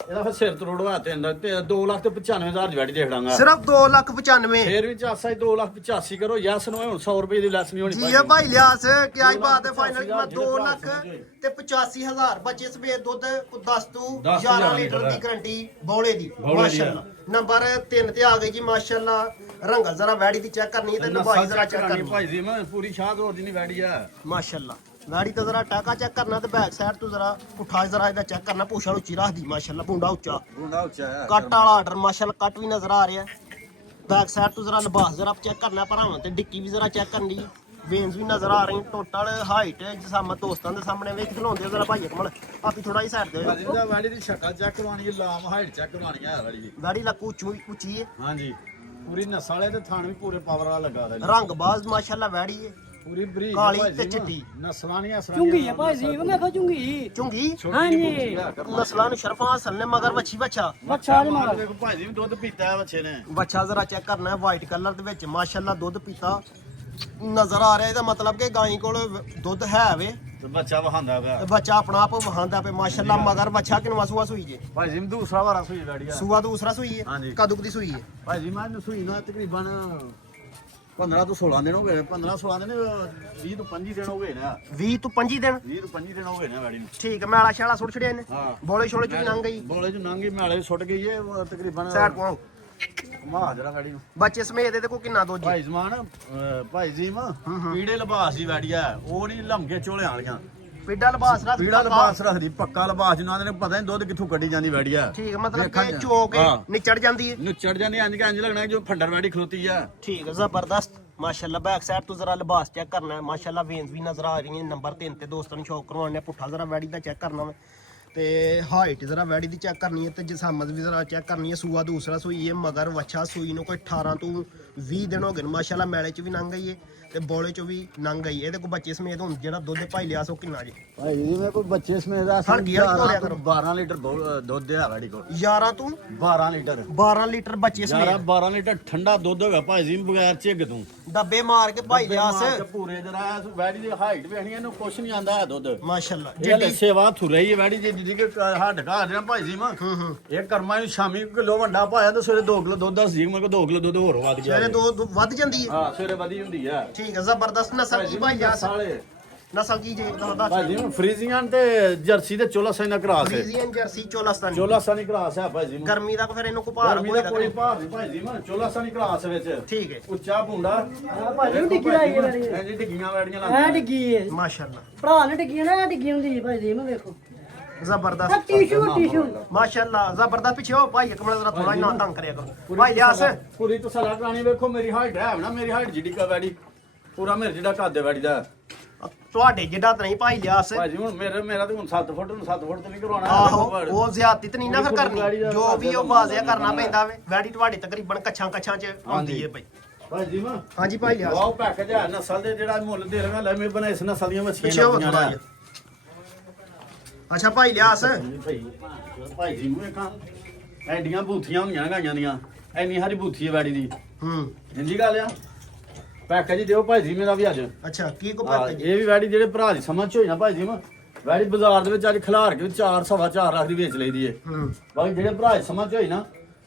ਇਹਦਾ ਫਿਰ ਸਿਰ ਤਰੋੜਵਾ ਤੇ 2 ਲੱਖ ਤੇ 95,000 ਦੀ ਵੈੜੀ ਦੇਖ ਲਾਂਗਾ ਸਿਰਫ 2,95,000 ਫੇਰ ਵੀ ਚਾਸਾ 2 ਲੱਖ 85 ਕਰੋ ਯਸ ਨੂੰ ਹੁਣ 100 ਰੁਪਏ ਦੀ ਲੈਸ ਨਹੀਂ ਹੋਣੀ ਜੀ ਹੈ ਭਾਈ ਲਿਆਸ ਕੀ ਆਈ ਬਾਤ ਹੈ ਫਾਈਨਲ ਮੈਂ 2 ਲੱਖ ਤੇ 85,000 ਬੱਚੇ ਸਵੇਰ ਦੁੱਧ 10 ਤੋਂ 11 ਲੀਟਰ ਦੀ ਗਰੰਟੀ ਬੌਲੇ ਦੀ ਮਾਸ਼ਾਅੱਲਾ ਨੰਬਰ 3 ਤੇ ਆ ਗਈ ਜੀ ਮਾਸ਼ਾਅੱਲਾ ਰੰਗਲ ਜ਼ਰਾ ਵੈੜੀ ਦੀ ਚੈੱਕ ਕਰਨੀ ਤੇ ਲੰਬਾਈ ਜ਼ਰਾ ਚੈੱਕ ਕਰਨੀ ਭਾਈ ਜੀ ਮੈਂ ਪੂਰੀ ਸ਼ਾਹਦੌਰ ਦੀ ਨਹੀਂ ਵੈੜੀ ਆ ਮਾਸ਼ਾਅੱਲਾ ਗਾੜੀ ਤਾਂ ਜ਼ਰਾ ਟਾਕਾ ਚੈੱਕ ਕਰਨਾ ਤੇ ਬੈਕ ਸਾਈਡ ਤੋਂ ਜ਼ਰਾ ਪੁੱਠਾ ਜ਼ਰਾ ਇਹਦਾ ਚੈੱਕ ਕਰਨਾ ਪੂਛਾਂ ਉੱਚੀ ਰੱਖਦੀ ਮਾਸ਼ਾਅੱਲਾ ਪੁੰਡਾ ਉੱਚਾ ਗੁੰਡਾ ਉੱਚਾ ਹੈ ਕੱਟ ਵਾਲਾ ਆਰਡਰ ਮਾਸ਼ਾਅੱਲਾ ਕੱਟ ਵੀ ਨਜ਼ਰ ਆ ਰਿਹਾ ਬੈਕ ਸਾਈਡ ਤੋਂ ਜ਼ਰਾ ਲਿਬਾਸ ਜ਼ਰਾ ਚੈੱਕ ਕਰਨਾ ਭਰਾਵਾਂ ਤੇ ਡਿੱਕੀ ਵੀ ਜ਼ਰਾ ਚੈੱਕ ਕਰਨੀ ਵੇਨਸ ਵੀ ਨਜ਼ਰ ਆ ਰਹੀ ਟੋਟਲ ਹਾਈਟ ਜਿਸਾਮਤ ਦੋਸਤਾਂ ਦੇ ਸਾਹਮਣੇ ਵੇਖ ਖਲਾਉਂਦੇ ਜ਼ਰਾ ਭਾਈ ਕਮਲ ਆਪੀ ਥੋੜਾ ਹੀ ਸਾਈਡ ਤੇ ਭਾਜੀ ਦਾ ਵੈੜੀ ਦੀ ਸ਼ਕਲ ਚੈੱਕ ਕਰਵਾਉਣੀ ਹੈ ਲਾਮ ਹਾਈਟ ਚੈੱਕ ਕਰਵਾਉਣੀ ਹੈ ਵੈੜੀ ਦੀ ਗਾੜੀ ਲੱਕੂ ਉੱਚੀ ਹੈ ਹਾਂਜੀ ਪੂਰੀ ਨਸਾਂ ਵਾਲੇ ਤੇ ਥਾਣ ਵੀ ਪੂਰੇ ਪਾਵਰ ਵਾਲਾ ਲੱਗਾ ਦਾ ਰੰਗ ਬਾਜ਼ ਮਾਸ਼ਾਅੱਲਾ ਵੈੜੀ ਹੈ ਪੂਰੀ ਬਰੀਕ ਕਾਲੀ ਤੇ ਚਿੱਟੀ ਨਸਵਾਨੀਆਂ ਚੁੰਗੀ ਹੈ ਭਾਈ ਜੀ ਮੈਂ ਕਹ ਚੁੰਗੀ ਚੁੰਗੀ ਹਾਂਜੀ ਨਸਲਾਂ ਨੂੰ ਸ਼ਰਫਾਂ ਹਾਸਲ ਨੇ ਮਗਰ ਵੱਛੀ ਵੱਛਾ ਬੱਚਾ ਦੇ ਮਗਰ ਦੇਖੋ ਭਾਜੀ ਵੀ ਦੁੱਧ ਪੀਤਾ ਹੈ ਬੱਚੇ ਨੇ ਵੱਛਾ ਜ਼ਰਾ ਚੈੱਕ ਕਰਨਾ ਹੈ ਵਾਈਟ ਕਲਰ ਦੇ ਵਿੱਚ ਮਾਸ਼ਾਅੱਲਾ ਦੁੱਧ ਪੀਤਾ ਨਜ਼ਰ ਆ ਰਿਹਾ ਇਹਦਾ ਮਤਲਬ ਕਿ ਗਾਈ ਕੋਲ ਦੁੱਧ ਹੈ ਵੇ ਤੇ ਬੱਚਾ ਵਹਾਂਦਾ ਪਿਆ ਤੇ ਬੱਚਾ ਆਪਣਾ ਆਪ ਵਹਾਂਦਾ ਪਏ ਮਾਸ਼ਾਅੱਲਾ ਮਗਰ ਵੱਛਾ ਕਿਨਵਾ ਸੂਆ ਸੂਈ ਜੇ ਭਾਜੀ ਵੀ ਦੂਸਰਾ ਵਾਰਾ ਸੂਈ ਵੈੜੀ ਆ ਸੂਆ ਦੂਸਰਾ ਸੂਈ ਹੈ ਹਾਂਜੀ। ਕਦੋਂ ਦੀ ਸੂਈ ਹੈ ਭਾਜੀ ਮੈਂ ਸੂਈ ਨੂੰ ਤਕਰੀਬਨ 15 ਤੋਂ 16 ਦਿਨ ਹੋ ਗਏ 15 16 ਦਿਨ 20 ਤੋਂ 25 ਦਿਨ ਹੋ ਗਏ ਨਾ 20 ਤੋਂ 25 ਦਿਨ 20 ਤੋਂ 25 ਦਿਨ ਹੋ ਗਏ ਨਾ ਵੈੜੀ ਨੂੰ ਠੀਕ ਹੈ ਮੈਲਾ ਸ਼ਾਲਾ ਸੁੱਟ ਛੜਿਆ ਇਹਨੇ ਹਾਂ ਬੋਲੇ ਛੋਲੇ ਚ ਵੀ ਲੰਘ ਗਈ ਬੋਲੇ ਚ ਨੰਗੀ ਮਾਲੇ ਸੁੱਟ ਗਈ ਏ ਉਹ ਤਕਰੀਬਨ ਸਾਈਡ ਪਾਉ ਮਾਜਰਾ ਵੈੜੀ ਨੂੰ ਬੱਚੇ ਸਮੇਤ ਇਹਦੇ ਕੋ ਕਿੰਨਾ ਦੋ ਜੀ ਭਾਈ ਜ਼ਮਾਨ ਭਾਈ ਜੀ ਮਾ ਪੀੜੇ ਲਿਬਾਸ ਦੀ ਵੈੜੀ ਆ ਉਹ ਨਹੀਂ ਲੰਮਕੇ ਝੋਲਿਆਂ ਵਾਲੀਆਂ ਪੀੜਾ ਲਿਬਾਸ ਰੱਖ ਪੀੜਾ ਲਿਬਾਸ ਰੱਖਦੀ ਪੱਕਾ ਲਿਬਾਸ ਜਿਹਨਾਂ ਨੇ ਪਤਾ ਨਹੀਂ ਦੁੱਧ ਕਿੱਥੋਂ ਕੱਢੀ ਜਾਂਦੀ ਵੈੜੀ ਆ ਠੀਕ ਹੈ ਮਤਲਬ ਕਿ ਚੋ ਕੇ ਨਿਚੜ ਜਾਂਦੀ ਹੈ ਨੁੱਚੜ ਜਾਂਦੀ ਇੰਜ ਲੱਗਣਾ ਜੋ ਫੰਡਰ ਵੈੜੀ ਖਲੋਤੀ ਆ ਠੀਕ ਹੈ ਜ਼ਬਰਦਸਤ ਮਾਸ਼ਾਅੱਲਾ ਬੈਕ ਸਾਈਡ ਤੋਂ ਜ਼ਰਾ ਲਿਬਾਸ ਚੈੱਕ ਕਰਨਾ ਹੈ ਮਾਸ਼ਾਅੱਲਾ ਵੇਨਸ ਵੀ ਨਜ਼ਰ ਆ ਰਹੀਆਂ ਨੰਬਰ 3 ਤੇ ਦੋਸਤਾਂ ਨੂੰ ਸ਼ੌਕ ਕਰਵਾਉਣੇ ਪੁੱਠਾ ਜ਼ਰਾ ਵੈੜੀ ਦਾ ਚੈੱਕ ਕਰਨਾ ਵਾ ਤੇ ਹਾਈਟ ਜ਼ਰਾ ਵੈੜੀ ਦੀ ਚੈੱਕ ਕਰਨੀ ਹੈ ਤੇ ਜਿਸਾਮਤ ਵੀ ਜ਼ਰਾ ਚੈੱਕ ਕਰਨੀ ਹੈ ਸੂਆ ਦੂਸਰਾ ਸੂਈ ਹੈ ਮਗਰ ਵੱਛਾ ਸੂਈ ਨੂੰ ਕੋਈ 18 ਤੋਂ 20 ਦਿਨ ਹੋ ਗਏ ਨੇ ਮਾਸ਼ਾਅੱਲਾ ਮੈਲੇ ਚ ਵੀ ਲੰਘ ਗਈ ਹੈ ਤੇ ਬੋਲੇ ਚ ਵੀ ਲੰਘ ਗਈ ਇਹਦੇ ਕੋਲ ਬੱਚੇ ਸਮੇਤ ਹੁਣ ਜਿਹੜਾ ਦੁੱਧ ਭਾਈ ਲਿਆ ਸੋ ਕਿੰਨਾ ਜੀ ਭਾਈ ਜੀ ਮੈਂ ਕੋਈ ਬੱਚੇ ਸਮੇਤ ਦਾ ਹਲਕੀ ਹਲਕੀ ਤੋਰਿਆ ਕਰੋ 12 ਲੀਟਰ ਦੁੱਧ ਆ ਵੈੜੀ ਕੋਲ 11 ਤੋਂ 12 ਲੀਟਰ 12 ਲੀਟਰ ਬੱਚੇ ਸਮੇਤ 12 ਲੀਟਰ ਠੰਡਾ ਦੁੱਧ ਹੋਗਾ ਭਾਈ ਜੀ ਬਗੈਰ ਝਿੱਗ ਤੋਂ ਡੱਬੇ ਮਾਰ ਕੇ ਭਾਈ ਲਿਆਸ ਪੂਰੇ ਜਰਾ ਵੈੜੀ ਦੀ ਹਾਈਟ ਵੇਖਣੀ ਇਹਨੂੰ ਕੁਛ ਨਹੀਂ ਆਂਦਾ ਦੁੱਧ ਮਾਸ਼ਾਅੱਲਾ ਜਿਹੜੀ ਸੇਵਾ ਥੁਰਈ ਹੈ ਵੈੜੀ ਜਿੱਦੀ ਕਿ ਹੱਡ ਘਾ ਦੇਣਾ ਭਾਈ ਜੀ ਮੈਂ ਹੂੰ ਇਹ ਕਰਮਾਂ ਨੂੰ ਸ਼ਾਮੀ ਕਿਲੋ ਵੱਡਾ ਪਾਇਆ ਤੇ ਸਵੇਰੇ 2 ਕਿਲੋ ਦੁੱਧ ਦੱਸ ਜੀ ਮੇਰੇ ਕੋਲ 2 ਕਿਲੋ ਦੁੱਧ ਹੋਰ ਵੱਧ ਗਿਆ ਸਵੇਰੇ ਦੋ ਵੱਧ ਜਾਂਦੀ ਹੈ ਹਾਂ ਸਵੇਰੇ ਵਧੀ ਹੁੰਦੀ ਆ ਠੀਕ ਹੈ ਜ਼ਬਰਦਸਤ ਨਸਲ ਕੀ ਭਾਈ ਲਿਆਸ ਸਾਲੇ ਨਸਲ ਕੀ ਜੇ ਦੱਸ ਭਾਈ ਜੀ ਫਰੀਜ਼ੀਅਨ ਤੇ ਜਰਸੀ ਤੇ ਚੋਲਾ ਸਾਈਨਾ ਕਰਾਸ ਹੈ ਫਰੀਜ਼ੀਅਨ ਜਰਸੀ ਚੋਲਾਸਤਾਨੀ ਚੋਲਾ ਸਾਨੀ ਕਰਾਸ ਹੈ ਭਾਈ ਜੀ ਗਰਮੀ ਦਾ ਫਿਰ ਇਹਨੂੰ ਕੋ ਭਾਰ ਗਰਮੀ ਦਾ ਕੋਈ ਭਾਰ ਨਹੀਂ ਭਾਈ ਜੀ ਮੈਂ ਚੋਲਾ ਸਾਨੀ ਕਰਾਸ ਵਿੱਚ ਠੀਕ ਹੈ ਉੱਚਾ ਭੁੰਡਾ ਹਾਂ ਭਾਜੀ ਨੂੰ ਡਿੱਗੀ ਲਾਈ ਹੈ ਜੀ ਡਿੱਗੀਆਂ ਵੈੜੀਆਂ ਐ ਲਾਉਂਦੇ ਡਿੱਗੀ ਹੈ ਮਾਸ਼ਾਅੱਲਾ ਭਰਾ ਨੇ ਡਿੱਗੀ ਨਾ ਐ ਡਿੱਗੀ ਹੁੰਦੀ ਭਾਈ ਜੀ ਮੈਂ ਵੇਖੋ ਜ਼ਬਰਦਸਤ ਟਿਸ਼ੂ ਮਾਸ਼ਾਅੱਲਾ ਜ਼ਬਰਦਸਤ ਪਿੱਛੇ ਹੋ ਭਾਈ ਇੱਕ ਮਿੰਟ ਜ਼ਰਾ ਥੋੜਾ ਨਾ ਤੰਗ ਕਰਿਆ ਕਰੋ ਭਾਈ ਲਿਆਸ ਪੂਰੀ ਤਸਲਾ ਕਰਾਣੀ ਵੇਖੋ ਮੇਰੀ ਹਾਈਟ ਹੈ ਨਾ ਮੇਰੀ ਹਾਈਟ ਜਿੱਡੀ ਕਾ ਵੈੜੀ ਪੂਰਾ ਮੇਰੇ ਜਿਹੜਾ ਕਾਦੇ ਵੈੜੀ ਦਾ ਤੁਹਾਡੇ ਜਿੱਡਾ ਤਾਂ ਨਹੀਂ ਭਾਈ ਲਿਆਸ ਭਾਜੀ ਹੁਣ ਮੇਰਾ ਤੇ ਹੁਣ 7 ਫੁੱਟ ਨੂੰ 7 ਫੁੱਟ ਤੇ ਨਹੀਂ ਕਰਵਾਉਣਾ ਆਹੋ ਉਹ ਜ਼ਿਆਦਤੀ ਤਾਂ ਨਹੀਂ ਨਾ ਫਿਰ ਕਰਨੀ ਜੋ ਵੀ ਉਹ ਵਾਜ਼ਿਆ ਕਰਨਾ ਪੈਂਦਾ ਵੇ ਵੈੜੀ ਤੁਹਾਡੀ ਤਕਰੀਬਨ ਕੱਛਾਂ ਚ ਆਉਂਦੀ ਹੈ ਭਾਈ ਭਾਜੀ ਮੈਂ ਹਾਂਜੀ ਭਾਈ ਲਿਆਸ ਵਾਓ ਪੈਕੇਜ ਹੈ ਨਸਲ ਦੇ ਜਿਹੜਾ ਮੁੱਲ ਦੇ ਰਹਾ ਲੈ ਮੈਂ ਬਣਾ ਇਸ ਨਸਲ ਦੀਆਂ ਪਿੱਛੇ ਮੱਛੀਆਂ ਹੋ ਥੋੜਾ ਜਿਹਾ ਅੱਛਾ ਭਾਈ ਲਿਆਸ ਭਾਈ ਜੀ ਨੂੰ ਵੇਖਾਂ ਐਡੀਆਂ ਬੂਥੀਆਂ ਹੁੰਦੀਆਂ ਗਾਈਆਂ ਦੀਆਂ ਐਨੀ ਸਾਰੀ ਬੂਥੀ ਹੈ ਵੈੜੀ ਦੀ ਹੂੰ ਇੰਦੀ ਗੱਲ ਆ ਪੈਕੇਜ ਦਿਓ ਭਾਈ ਜੀ ਮੇਰਾ ਵੀ ਅੱਜ ਅੱਛਾ ਕੀ ਕੋ ਹਾਂ, ਪੈਕੇਜ ਇਹ ਵੀ ਵੈੜੀ ਜਿਹੜੇ ਭਰਾ ਦੀ ਸਮਝ ਚ ਹੋਈ ਨਾ ਭਾਈ ਜੀ ਮੈਂ ਵੈੜੀ ਬਾਜ਼ਾਰ ਦੇ ਵਿੱਚ ਅੱਜ ਖਿਲਾਰ ਕੇ 4.25 ਲੱਖ ਦੀ ਵੇਚ ਲਈਦੀ ਏ ਹੂੰ ਬਾਕੀ ਜਿਹੜੇ ਭਰਾ ਦੀ ਸਮਝ ਚ ਹੋਈ ਨਾ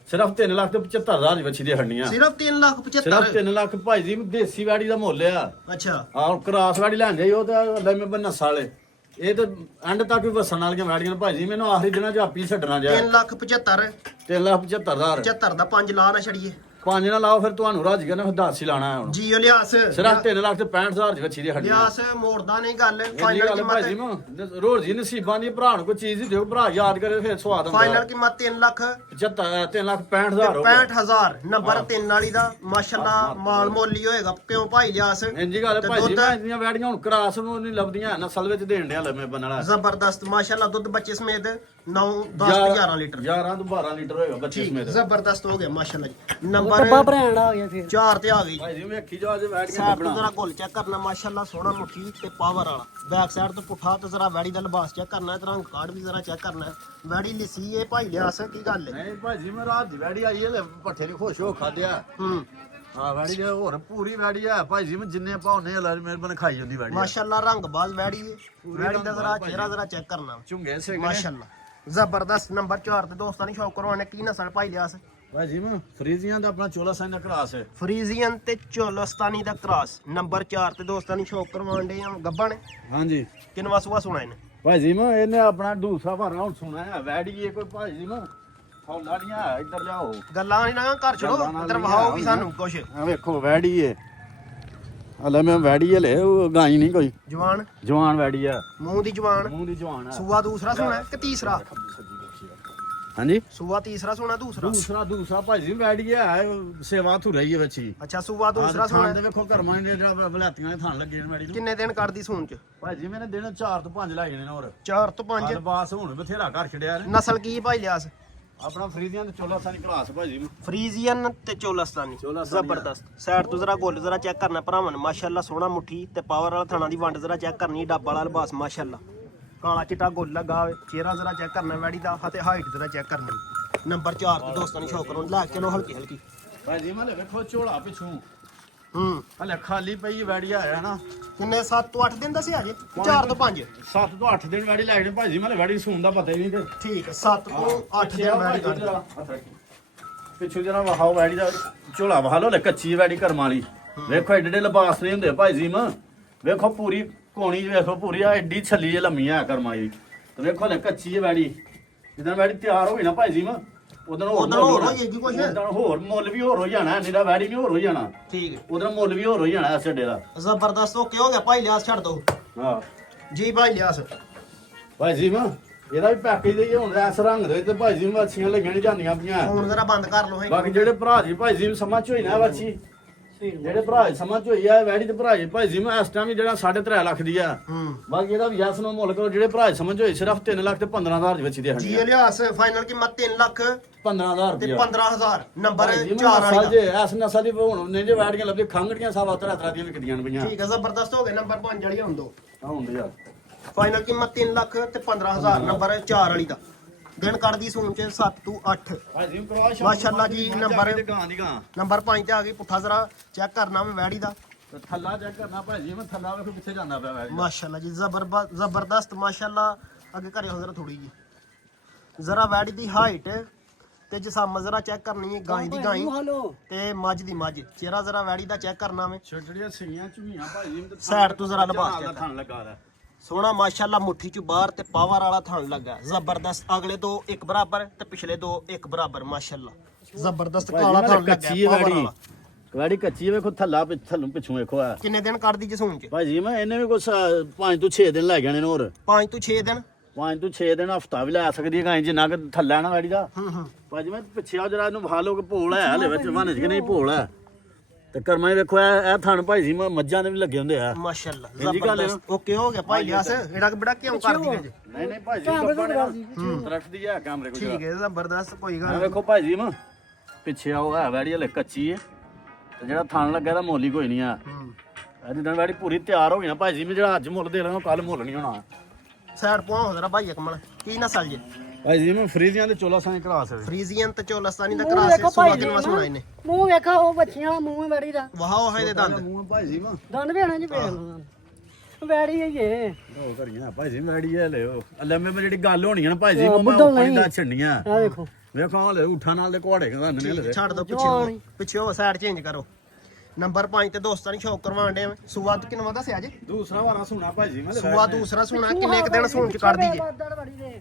ਸਿਰਫ 3 ਲੱਖ ਤੇ 75,000 ਦੀ ਬੱਚੀ ਦੇ ਹੱਡੀਆਂ ਸਿਰਫ 3,75,000 ਸਿਰਫ 3 ਲੱਖ ਭਾਈ ਜੀ ਦੇਸੀ ਵੈੜੀ ਦਾ ਮੁੱਲ ਆ ਅੱਛਾ ਆਹ ਕਰਾਸ ਵੈੜੀ ਲੈਣ ਜਾਈ ਉਹ ਤਾਂ ਲੈ ਮੈਂ ਨਸਾਂ ਵਾਲੇ ਇਹ ਤਾਂ ਐਂਡ ਤੱਕ ਵੀ ਵਸਣ ਵਾਲੀਆਂ ਵੈੜੀਆਂ ਨੇ ਭਾਈ ਜੀ ਮੈਨੂੰ ਆਖਰੀ ਦਿਨਾਂ ਚ ਆਪੀ ਛੱਡਣਾ ਜਾ 3,75,000 3,75,000 75 ਦਾ 5 ਲਾ ਨਾ ਛੜੀਏ 5 ਨਾ ਲਾਓ ਫਿਰ ਤੁਹਾਨੂੰ ਰੱਜ ਗਿਆ ਨਾ ਫਿਰ 10 ਹੀ ਲਾਣਾ ਹੈ ਹੁਣ ਜੀਓ ਲਿਆਸ ਸਿਰਫ 3 ਲੱਖ ਤੇ 65,000 ਦੀ ਬੱਚੀ ਦੀ ਹੱਡੀਆਂ ਲਿਆਸ ਮੋੜਦਾ ਨਹੀਂ ਗੱਲ ਫਾਈਨਲ ਫਾਈਨਲ ਭਾਈ ਜੀ ਕੀਮਤ ਮੈਂ ਰੋਜ਼ ਹੀ ਨਸੀਬਾਂ ਦੀ ਭਰਾ ਨੂੰ ਕੋਈ ਚੀਜ਼ ਹੀ ਦਿਓ ਭਰਾ ਯਾਦ ਕਰੇ ਫਿਰ ਸਵਾਦ ਆਉਂਦਾ ਫਾਈਨਲ ਕੀਮਤ 3 ਲੱਖ 3,65,000 ਹੋ ਗਿਆ 65,000 ਨੰਬਰ 3 ਵਾਲੀ ਦਾ ਮਾਸ਼ਾਅੱਲਾ ਮਾਲ ਮੋਲੀ ਹੋਏਗਾ ਕਿਉਂ ਭਾਈ ਲਿਆਸ ਇੰਜੀ ਗੱਲ ਹੈ ਤੇ ਭਾਈ ਜੀ ਦੁੱਧ? ਮੈਂ ਇੰਨੀਆਂ ਵੈੜੀਆਂ ਹੁਣ ਕਰਾਸ ਨੂੰ ਨਹੀਂ ਲੱਭਦੀਆਂ ਨਸਲ ਵਿੱਚ ਦੇਣ ਡਿਆ ਲੰਮੇ ਬੰਨ ਵਾਲਾ ਜ਼ਬਰਦਸਤ ਮਾਸ਼ਾਅੱਲਾ ਦੁੱਧ ਬੱਚੇ ਸਮੇਤ 9 10 11 ਲੀਟਰ 11 ਤੋਂ 12 ਲੀਟਰ ਹੋਏਗਾ ਬੱਚੇ ਠੀਕ ਸਮੇਤ ਜ਼ਬਰਦਸਤ ਹੋ ਗਿਆ ਮਾਸ਼ਾਅੱਲਾ ਜੀ ਨੰਬਰ ਡੱਬਾ ਬ੍ਰਾਂਡ ਆ ਗਿਆ ਫਿਰ 4 ਤੇ ਆ ਗਈ ਭਾਈ ਜੀ ਵੇਖੀ ਜੋ ਅੱਜ ਵੈੜੀਆਂ ਸਾਈਡ ਤੋਂ ਲੱਭਣਾ ਜ਼ਰਾ ਗੁੱਲ ਚੈੱਕ ਕਰਨਾ ਮਾਸ਼ਾਅੱਲਾ ਸੋਹਣਾ ਮੁੱਠੀ ਤੇ ਪਾਵਰ ਵਾਲਾ ਬੈਕ ਸਾਈਡ ਤੋਂ ਪੁੱਠਾ ਤੇ ਜ਼ਰਾ ਵੈੜੀ ਦਾ ਲਿਬਾਸ ਚੈੱਕ ਕਰਨਾ ਤੇ ਰੰਗ ਕਾਰਡ ਵੀ ਜ਼ਰਾ ਚੈੱਕ ਕਰਨਾ ਵੈੜੀ ਲਿਸੀ ਇਹ ਭਾਈ ਲਿਆਸ ਕੀ ਗੱਲ ਹੈ ਨਹੀਂ ਭਾਈ ਜੀ ਮੈਂ ਰਾਤ ਦੀ ਵੈੜੀ ਆਈ ਹੈ ਪੱਠੇ ਨਹੀਂ ਖੁਸ਼ ਹੋ ਖਾਦਿਆ ਹੂੰ ਹਾਂ ਵੈੜੀ ਦੇ ਹੋਰ ਪੂਰੀ ਵੈੜੀ ਆ ਭਾਈ ਜੀ ਮੈਂ ਜਿੰਨੇ ਪਾਉਨੇ ਅੱਲਾ ਦੀ ਮਿਹਰਬਾਨੀ ਖਾਈ ਜਾਂਦੀ ਵੈੜੀ ਮਾਸ਼ਾਅੱਲਾ ਰੰਗ ਬਾਜ਼ ਵੈੜੀ ਹੈ ਵੈੜੀ ਦਾ ਜ਼ਰਾ ਚਿਹਰਾ ਜ਼ਰਾ ਚੈੱਕ ਕਰਨਾ ਝੁੰਗੇ ਸੇ ਮਾਸ਼ਾਅੱਲਾ ਜ਼ਬਰਦਸਤ ਨੰਬਰ 4 ਤੇ ਦੋਸਤਾਂ ਨੇ ਸ਼ੌਕ ਕਰਵਾਉਣੇ ਕੀ ਨਸਲ ਭਾਈ ਲਿਆਸ ਭਾਈ ਜੀ ਮੈਂ ਫਰੀਜ਼ੀਆਂ ਦਾ ਆਪਣਾ ਚੋਲਾ ਸਾਈਨ ਦਾ ਕਰਾਸ ਹੈ ਫਰੀਜ਼ੀਅਨ ਤੇ ਚੋਲਸਤਾਨੀ ਦਾ ਕ੍ਰਾਸ ਨੰਬਰ 4 ਤੇ ਦੋਸਤਾਂ ਨੇ ਸ਼ੌਕ ਕਰਵਾਉਣ ਦੇ ਆ ਗੱਬਣ ਹਾਂਜੀ ਕਿੰਨਵਾ ਸੂਆ ਸੁਣਾ ਇਹਨੇ ਭਾਈ ਜੀ ਮੈਂ ਇਹਨੇ ਆਪਣਾ ਦੂਸਰਾ ਭਾਰਾ ਹੁਣ ਸੁਣਾ ਹੈ ਵੈੜੀ ਇਹ ਕੋਈ ਭਾਈ ਜੀ ਮੈਂ ਹੌਲਾੜੀਆਂ ਇੱਧਰ ਲਿਆਓ ਗੱਲਾਂ ਨਹੀਂ ਨਾ ਘਰ ਛੜੋ ਗੱਲਾਂ ਨਾਲ ਇੱਧਰ ਨਹੀਂ ਵਹਾਓ ਵੀ ਆ ਸਾਨੂੰ ਕੁਛ ਆ ਵੇਖੋ ਵੈੜੀ ਏ ਹਲੇ ਮੈਂ ਵੈੜੀ ਲੈ ਉਹ ਗਾਈ ਨਹੀਂ ਕੋਈ ਜਵਾਨ ਜਵਾਨ ਵੈੜੀ ਆ ਮੂੰਹ ਦੀ ਜਵਾਨ ਮੂੰਹ ਦੀ ਜਵਾਨ ਆ ਸੂਆ ਦੂਸਰਾ ਸੁਣਾ ਕਿ ਤੀਸਰਾ ਹਾਂਜੀ ਸੂਆ ਤੀਸਰਾ ਸੁਣਾ ਦੂਸਰਾ ਦੂਸਰਾ ਭਾਈ ਜੀ ਵੈੜੀ ਆ ਸੇਵਾ ਥੂ ਰਹੀ ਹੈ ਬੱਚੀ ਅੱਛਾ ਸੂਆ ਦੂਸਰਾ ਥਾਂ ਸੁਣਾ ਦੇ ਵੇਖੋ ਕਰਮਾਂ ਦੇ ਜਿਹੜਾ ਬਲਾਤੀਆਂ ਦੇ ਥਾਂ ਲੱਗੇ ਨੇ ਵੈੜੀ ਨੂੰ ਕਿੰਨੇ ਦਿਨ ਕੱਢਦੀ ਸੂਣ ਚ ਭਾਈ ਜੀ ਮੈਨੇ ਦਿਨ 4 ਤੋਂ 5 ਲਾਏ ਨੇ ਹੋਰ 4 ਤੋਂ 5 ਬਾਸ ਹੁਣ ਬਥੇਰਾ ਘਰ ਛੜਿਆ ਨੇ ਨਸਲ ਕੀ ਭਾਈ ਲਿਆਸ ਆਪਣਾ ਫਰੀਜ਼ੀਆਂ ਤੇ ਚੋਲਾ ਸਾਨੀ ਕਲਾਸ ਭਾਈ ਜੀ ਫਰੀਜ਼ੀਅਨ ਤੇ ਚੋਲਸਤਾਨੀ ਚੋਲਸਤਾਨੀ ਜ਼ਬਰਦਸਤ ਸਾਈਡ ਤੋਂ ਜ਼ਰਾ ਗੁੱਲ ਜ਼ਰਾ ਚੈੱਕ ਕਰਨਾ ਭਰਾਵਾਂ ਨੇ ਮਾਸ਼ਾਅੱਲਾ ਸੋਹਣਾ ਮੁੱਠੀ ਤੇ ਪਾਵਰ ਵਾਲਾ ਥਾਣਾ ਦੀ ਵੰਡ ਜ਼ਰਾ ਚੈੱਕ ਕਰਨੀ ਡੱਬ ਵਾਲਾ ਲਿਬਾਸ ਮਾਸ਼ਾਅੱਲਾ ਕਾਲਾ ਚਿੱਟਾ ਗੁੱਲ ਲੱਗਾ ਹੋਵੇ ਚਿਹਰਾ ਜ਼ਰਾ ਚੈੱਕ ਕਰਨਾ ਵੈੜੀ ਦਾ ਅਤੇ ਹਾਈਟ ਜ਼ਰਾ ਚੈੱਕ ਕਰਨੀ ਨੰਬਰ 4 ਤੇ ਦੋਸਤਾਂ ਨੇ ਸ਼ੌਕ ਕਰੋ ਲੈ ਕੇ ਚਲੋ ਹਲਕੀ ਹਲਕੀ ਭਾਈ ਜੀ ਮੈਂ ਵੇਖੋ ਝੋਲਾ ਪਿਛੂ ਹੂੰ ਹਲੇ ਖਾਲੀ ਪਈ ਵੈੜੀ ਆਇਆ ਨਾ ਕਿੰਨੇ 7 ਤੋਂ 8 ਦਿਨ ਦੱਸਿਆ ਜੇ 4 ਤੋਂ 5 7 ਤੋਂ 8 ਦਿਨ ਵੈੜੀ ਲਾਈ ਨੇ ਭਾਈ ਜੀ ਮੈਂ ਵੈੜੀ ਸੂਣ ਦਾ ਪਤਾ ਹੀ ਨਹੀਂ ਤੇ ਠੀਕ ਹੈ 7 ਤੋਂ 8 ਦਿਨ ਵੈੜੀ ਕੱਢ ਪਿੱਛੋਂ ਜਰਾ ਵਹਾਓ ਵੈੜੀ ਦਾ ਝੋਲਾ ਵਹਾ ਲੋ ਲੈ ਕੱਚੀ ਵੈੜੀ ਕਰਮਾਂ ਵਾਲੀ ਵੇਖੋ ਏਡੇ ਏਡੇ ਲਿਬਾਸ ਨਹੀਂ ਹੁੰਦੇ ਭਾਈ ਜੀ ਮੈਂ ਵੇਖੋ ਪੂਰੀ ਕੋਣੀ ਵੇਖੋ ਪੂਰੀ ਆ ਏਡੀ ਛੱਲੀ ਜੇ ਲੰਮੀ ਆ ਕਰਮਾਂ ਦੀ ਤੇ ਵੇਖੋ ਲੈ ਕੱਚੀ ਹੈ ਵੈੜੀ ਜਦੋਂ ਵੈੜੀ ਤਿਆਰ ਹੋ ਗਈ ਨਾ ਭਾਈ ਜੀ ਮੈਂ ਉਦੋਂ ਹੋਰ ਹੋ ਜਾਏਗੀ ਕੁਛ ਉਦੋਂ ਹੋਰ ਮੁੱਲ ਵੀ ਹੋਰ ਹੋ ਜਾਣਾ ਨਿਹਰਾ ਵੈੜੀ ਵੀ ਹੋਰ ਹੋ ਜਾਣਾ ਠੀਕ ਹੈ ਉਦੋਂ ਮੁੱਲ ਵੀ ਹੋਰ ਹੋ ਜਾਣਾ ਇਸ ਢੇ ਦਾ ਜ਼ਬਰਦਸਤ ਹੋ ਹੋ ਗਿਆ ਭਾਈ ਲਿਆਸ ਛੱਡ ਦੋ ਹਾਂ ਜੀ ਭਾਈ ਲਿਆਸ ਭਾਈ ਜੀ ਮੈਂ ਇਹਦਾ ਵੀ ਪੈਕੇਜ ਦੇ ਹੁਣ ਇਸ ਰੰਗ ਦੇ ਤੇ ਭਾਈ ਜੀ ਮੱਛੀਆਂ ਲੱਗਣ ਨਹੀਂ ਜਾਂਦੀਆਂ ਪਈਆਂ ਫੋਨ ਜ਼ਰਾ ਬੰਦ ਕਰ ਲਓ ਬਾਕੀ ਜਿਹੜੇ ਭਰਾ ਜੀ ਭਾਈ ਜੀ ਨੂੰ ਸਮਝ ਚ ਹੋਈ ਨਾ ਬੱਚੀ ਜਿਹੜੇ ਭਰਾ ਜੀ ਸਮਝ ਚ ਹੋਈ ਆ ਵੈੜੀ ਤੇ ਭਰਾ ਜੀ ਭਾਈ ਜੀ ਮੈਂ ਇਸ ਟਾਈਮ ਵੀ ਜਿਹੜਾ 3.5 ਲੱਖ ਦੀ ਆ ਹੂੰ ਬਾਕੀ ਇਹਦਾ ਵੀ ਯਸ ਨੂੰ ਮੁੱਲ ਕਰੋ ਜਿਹੜੇ ਭਰਾ ਜੀ ਸਮਝ ਹੋਈ ਸਿਰਫ 3 ਲੱਖ ਤੇ 15,000 ਦੀ ਬੱਚੀ ਦੇ ਜੀ ਹੱਡੀ ਲਿਆਸ ਫਾਈਨਲ ਕੀਮਤ 3 ਲੱਖ 15,000 ਤੇ ਰੁਪਏ 15,000 ਨੰਬਰ ਭਾਈ ਜੀ 4 ਨਸਲ ਵਾਲੀ ਜੇ ਇਸ ਨਸਲ ਦੀ ਹੁਣ ਨੇ ਜੇ ਵੈੜੀਆਂ ਲੱਭਦੀ ਖੰਗੜੀਆਂ ਸਵਾ ਤਰ੍ਹਾਂ ਦੀਆਂ ਵਿਕਦੀਆਂ ਨੇ ਪਈਆਂ ਠੀਕ ਹੈ ਜ਼ਬਰਦਸਤ ਹੋ ਗਏ ਨੰਬਰ 5 ਵਾਲੀ ਹੁਣ ਦੋ ਆ ਹੁੰਦੇ ਯਾਰ ਫਾਈਨਲ ਕੀਮਤ 3 ਲੱਖ ਤੇ 15,000 ਨੰਬਰ 4 ਵਾਲੀ ਦਾ ਦਿਨ ਕੱਢਦੀ ਸੂਣ ਚ 7 ਤੋਂ 8 ਭਾਈ ਜੀ ਕਰਵਾ ਮਾਸ਼ਾਅੱਲਾ ਜੀ, ਨੰਬਰ- ਗਾਂ ਦੀ ਗਾਂ ਨੰਬਰ 5 ਤੇ ਆ ਗਈ ਪੁੱਠਾ ਜ਼ਰਾ ਚੈੱਕ ਕਰਨਾ ਮੈਂ ਵੈੜੀ ਦਾ ਤੇ ਥੱਲਾ ਚੈੱਕ ਕਰਨਾ ਭਾਈ ਜੀ ਮੈਂ ਥੱਲਾ ਵੇਖੋ ਕਿੱਥੇ ਜਾਂਦਾ ਪਿਆ ਵੈੜੀ ਮਾਸ਼ਾਅੱਲਾ ਜੀ ਜ਼ਬਰਦਸਤ ਮਾਸ਼ਾਅੱਲਾ ਅੱਗੇ ਘਰੇ ਹੋ ਜ਼ਰਾ ਥੋੜੀ ਜੀ ਜ਼ਰਾ ਵੈੜੀ ਦੀ ਹਾਈਟ ਤੇ ਜਿਸਮ ਜ਼ਰਾ ਚੈੱਕ ਕਰਨੀ ਹੈ ਗਾਂ ਦੀ ਗਾਂ ਹਲੋ ਤੇ ਮੱਝ ਦੀ ਮੱਝ ਚਿਹਰਾ ਜ਼ਰਾ ਵੈੜੀ ਦਾ ਚੈੱਕ ਕਰਨਾ ਵੇ ਛੋਟੜੀਆਂ ਸਿੰਘੀਆਂ ਝੁੰਗੀਆਂ ਭਾਜੀ ਸਾਈਡ ਤੋਂ ਜ਼ਰਾ ਲਬਾਸ ਚੈੱਕ ਥਣ ਲਗਾ ਰਿਹਾ ਸੋਹਣਾ ਮਾਸ਼ਾਅੱਲਾ ਮੁੱਠੀ ਚ ਬਾਹਰ ਤੇ ਪਾਵਰ ਵਾਲਾ ਥਣ ਲੱਗਾ ਜ਼ਬਰਦਸਤ ਅਗਲੇ ਦੋ ਇੱਕ ਬਰਾਬਰ ਤੇ ਪਿਛਲੇ ਦੋ ਇੱਕ ਬਰਾਬਰ ਮਾਸ਼ਾਅੱਲਾ ਜ਼ਬਰਦਸਤ ਕਾਲਾ ਥਣ ਲੱਗਾ ਪਾਵਰ ਵਾਲਾ ਵੈੜੀ ਕੱਚੀ ਹੈ ਵੇਖੋ ਥੱਲਾ ਥੱਲੋਂ ਪਿੱਛੋਂ ਵੇਖੋ ਆ ਕਿੰਨੇ ਦਿਨ ਕੱਢਦੀ ਜਸੂਨ ਚ ਭਾਜੀ ਮੈਂ ਇਹਨੇ ਵੀ ਕੁਛ 5 ਤੋਂ 6 ਦਿਨ ਲੈ ਜਾਣੇ ਨੇ ਹੋਰ 5 ਤੋਂ 6 ਦਿਨ 5 ਤੋਂ 6 ਦਿਨ ਹਫਤਾ ਵੀ ਲੈ ਸਕਦੀ ਹੈ ਗਾਂ ਜਿੰਨਾ ਕਿ ਥੱਲਾ ਨਾ ਵੈੜੀ ਦਾ ਹੂੰ ਭਾਜੀ ਮੈਂ ਪਿੱਛੇ ਆ ਜਰਾ ਇਹਨੂੰ ਵਹਾ ਲੋ ਕਿ ਭੋਲ ਹੈ ਹਲੇ ਵਿੱਚ ਵਨ ਚ ਕਿ ਨਹੀਂ ਭੋਲ ਹੈ ਤੇ ਕਰਮਾਂ ਵੇਖੋ ਇਹ ਥਣ ਭਾਈ ਜੀ ਮੱਝਾਂ ਦੇ ਵੀ ਲੱਗੇ ਹੁੰਦੇ ਆ ਮਾਸ਼ਾਅੱਲਾ ਇੰਜੀ ਗੱਲ ਹੈ ਨਾ। ਜ਼ਬਰਦਸਤ ਓਕੇ ਹੋ ਗਿਆ ਭਾਈ ਲਿਆਸ ਇਹੜਾ ਬੜਾ ਕਿਉਂ ਕਰਦੀ ਹੈ ਜੀ ਨਹੀਂ ਨਹੀਂ ਭਾਈ ਜੀ ਕੱਪੜੇ ਰੱਖਦੀ ਹੈ ਕੈਮਰੇ ਕੋਲ ਠੀਕ ਹੈ ਜ਼ਬਰਦਸਤ ਕੋਈ ਗੱਲ ਆ ਵੇਖੋ ਭਾਈ ਜੀ ਮੈਂ ਪਿੱਛੇ ਆਓ ਹੈ ਵੈੜੀ ਹਲੇ ਕੱਚੀ ਹੈ ਤੇ ਜਿਹੜਾ ਥਣ ਲੱਗਾ ਤਾਂ ਮੁੱਲ ਹੀ ਕੋਈ ਨਹੀਂ ਆ ਹੂੰ ਇਹਦੀ ਤਾਂ ਵੈੜੀ ਪੂਰੀ ਤਿਆਰ ਹੋ ਗਈ ਨਾ ਭਾਈ ਜੀ ਮੈਂ ਜਿਹੜਾ ਅੱਜ ਮੁੱਲ ਦੇ ਲਾਂਗਾ ਕੱਲ ਮੁੱਲ ਨਹੀਂ ਹੋਣਾ ਸਾਈਡ ਪਵਾ ਹੋ ਜਰਾ ਭਾਈ ਕਮਲ ਕੀ ਨਸਲ ਜੇ ਭਾਈ ਜੀ ਮੈਂ ਫਰੀਜ਼ੀਆਂ ਦੇ 1400 ਦੀ ਕਰਾ ਸਕਦੇ ਫਰੀਜ਼ੀਅਨ ਤੇ ਚੋਲਸਤਾਨੀ ਦਾ ਮੂੰਹ ਕਰਾਸ ਵੇਖੋ ਸੁਆ ਭਾਈ ਕਿੰਨਾ ਜੀ ਸੁਣਾ ਇਹਨੇ ਮੂੰਹ ਵੇਖੋ ਉਹ ਬੱਚੀਆਂ ਮੂੰਹ ਵੈੜੀ ਦਾ ਵਾਹ ਉਹ ਇਹਦੇ ਦੰਦ ਮੂੰਹ ਭਾਈ ਜੀ ਮੈਂ ਦੰਦ ਵੀ ਆਣਾ ਜੀ ਵੇਖ ਲਓ ਵੈੜੀ ਹੈ ਇਹ ਉਹ ਕਰੀਆਂ ਭਾਈ ਜੀ ਵੈੜੀ ਹੈ ਲਿਓ ਅੱਲੇ ਮੈਂ ਜਿਹੜੀ ਗੱਲ ਹੋਣੀ ਹੈ ਨਾ ਭਾਈ ਜੀ ਮੈਂ ਬੁੱਢਾ ਉੱਪਰ ਨਹੀਂ। ਦਾ ਛੰਡੀਆਂ ਆ ਵੇਖੋ ਵੇਖੋ ਹਲੇ ਉਠਾਂ ਨਾਲ ਦੇ ਘੋੜੇ ਕਹਿੰਦਾ ਨੇ ਹਲੇ ਛੱਡ ਦੋ ਪਿੱਛੇ ਪਿੱਛੇ ਉਹ ਸਾਈਡ ਚੇਂਜ ਕਰੋ ਨੰਬਰ 5 ਤੇ ਦੋਸਤਾਂ ਨੂੰ ਸ਼ੌਕ ਕਰਵਾਉਣ ਦੇ ਸੂਆ ਕਿੰਨਾ ਦੱਸਿਆ ਜੇ ਦੂਸਰਾ ਵਾਰਾ ਸੁਣਾ ਭਾਈ ਜੀ ਮੈਂ ਸੂਆ ਦੂਸਰਾ ਸੁਣਾ ਕਿੰਨੇ ਕ ਦਿਨ ਸੂਣ ਚ ਕੱਢਦੀ ਜੇ ਬਾਦੜ ਵੜੀ ਦੇ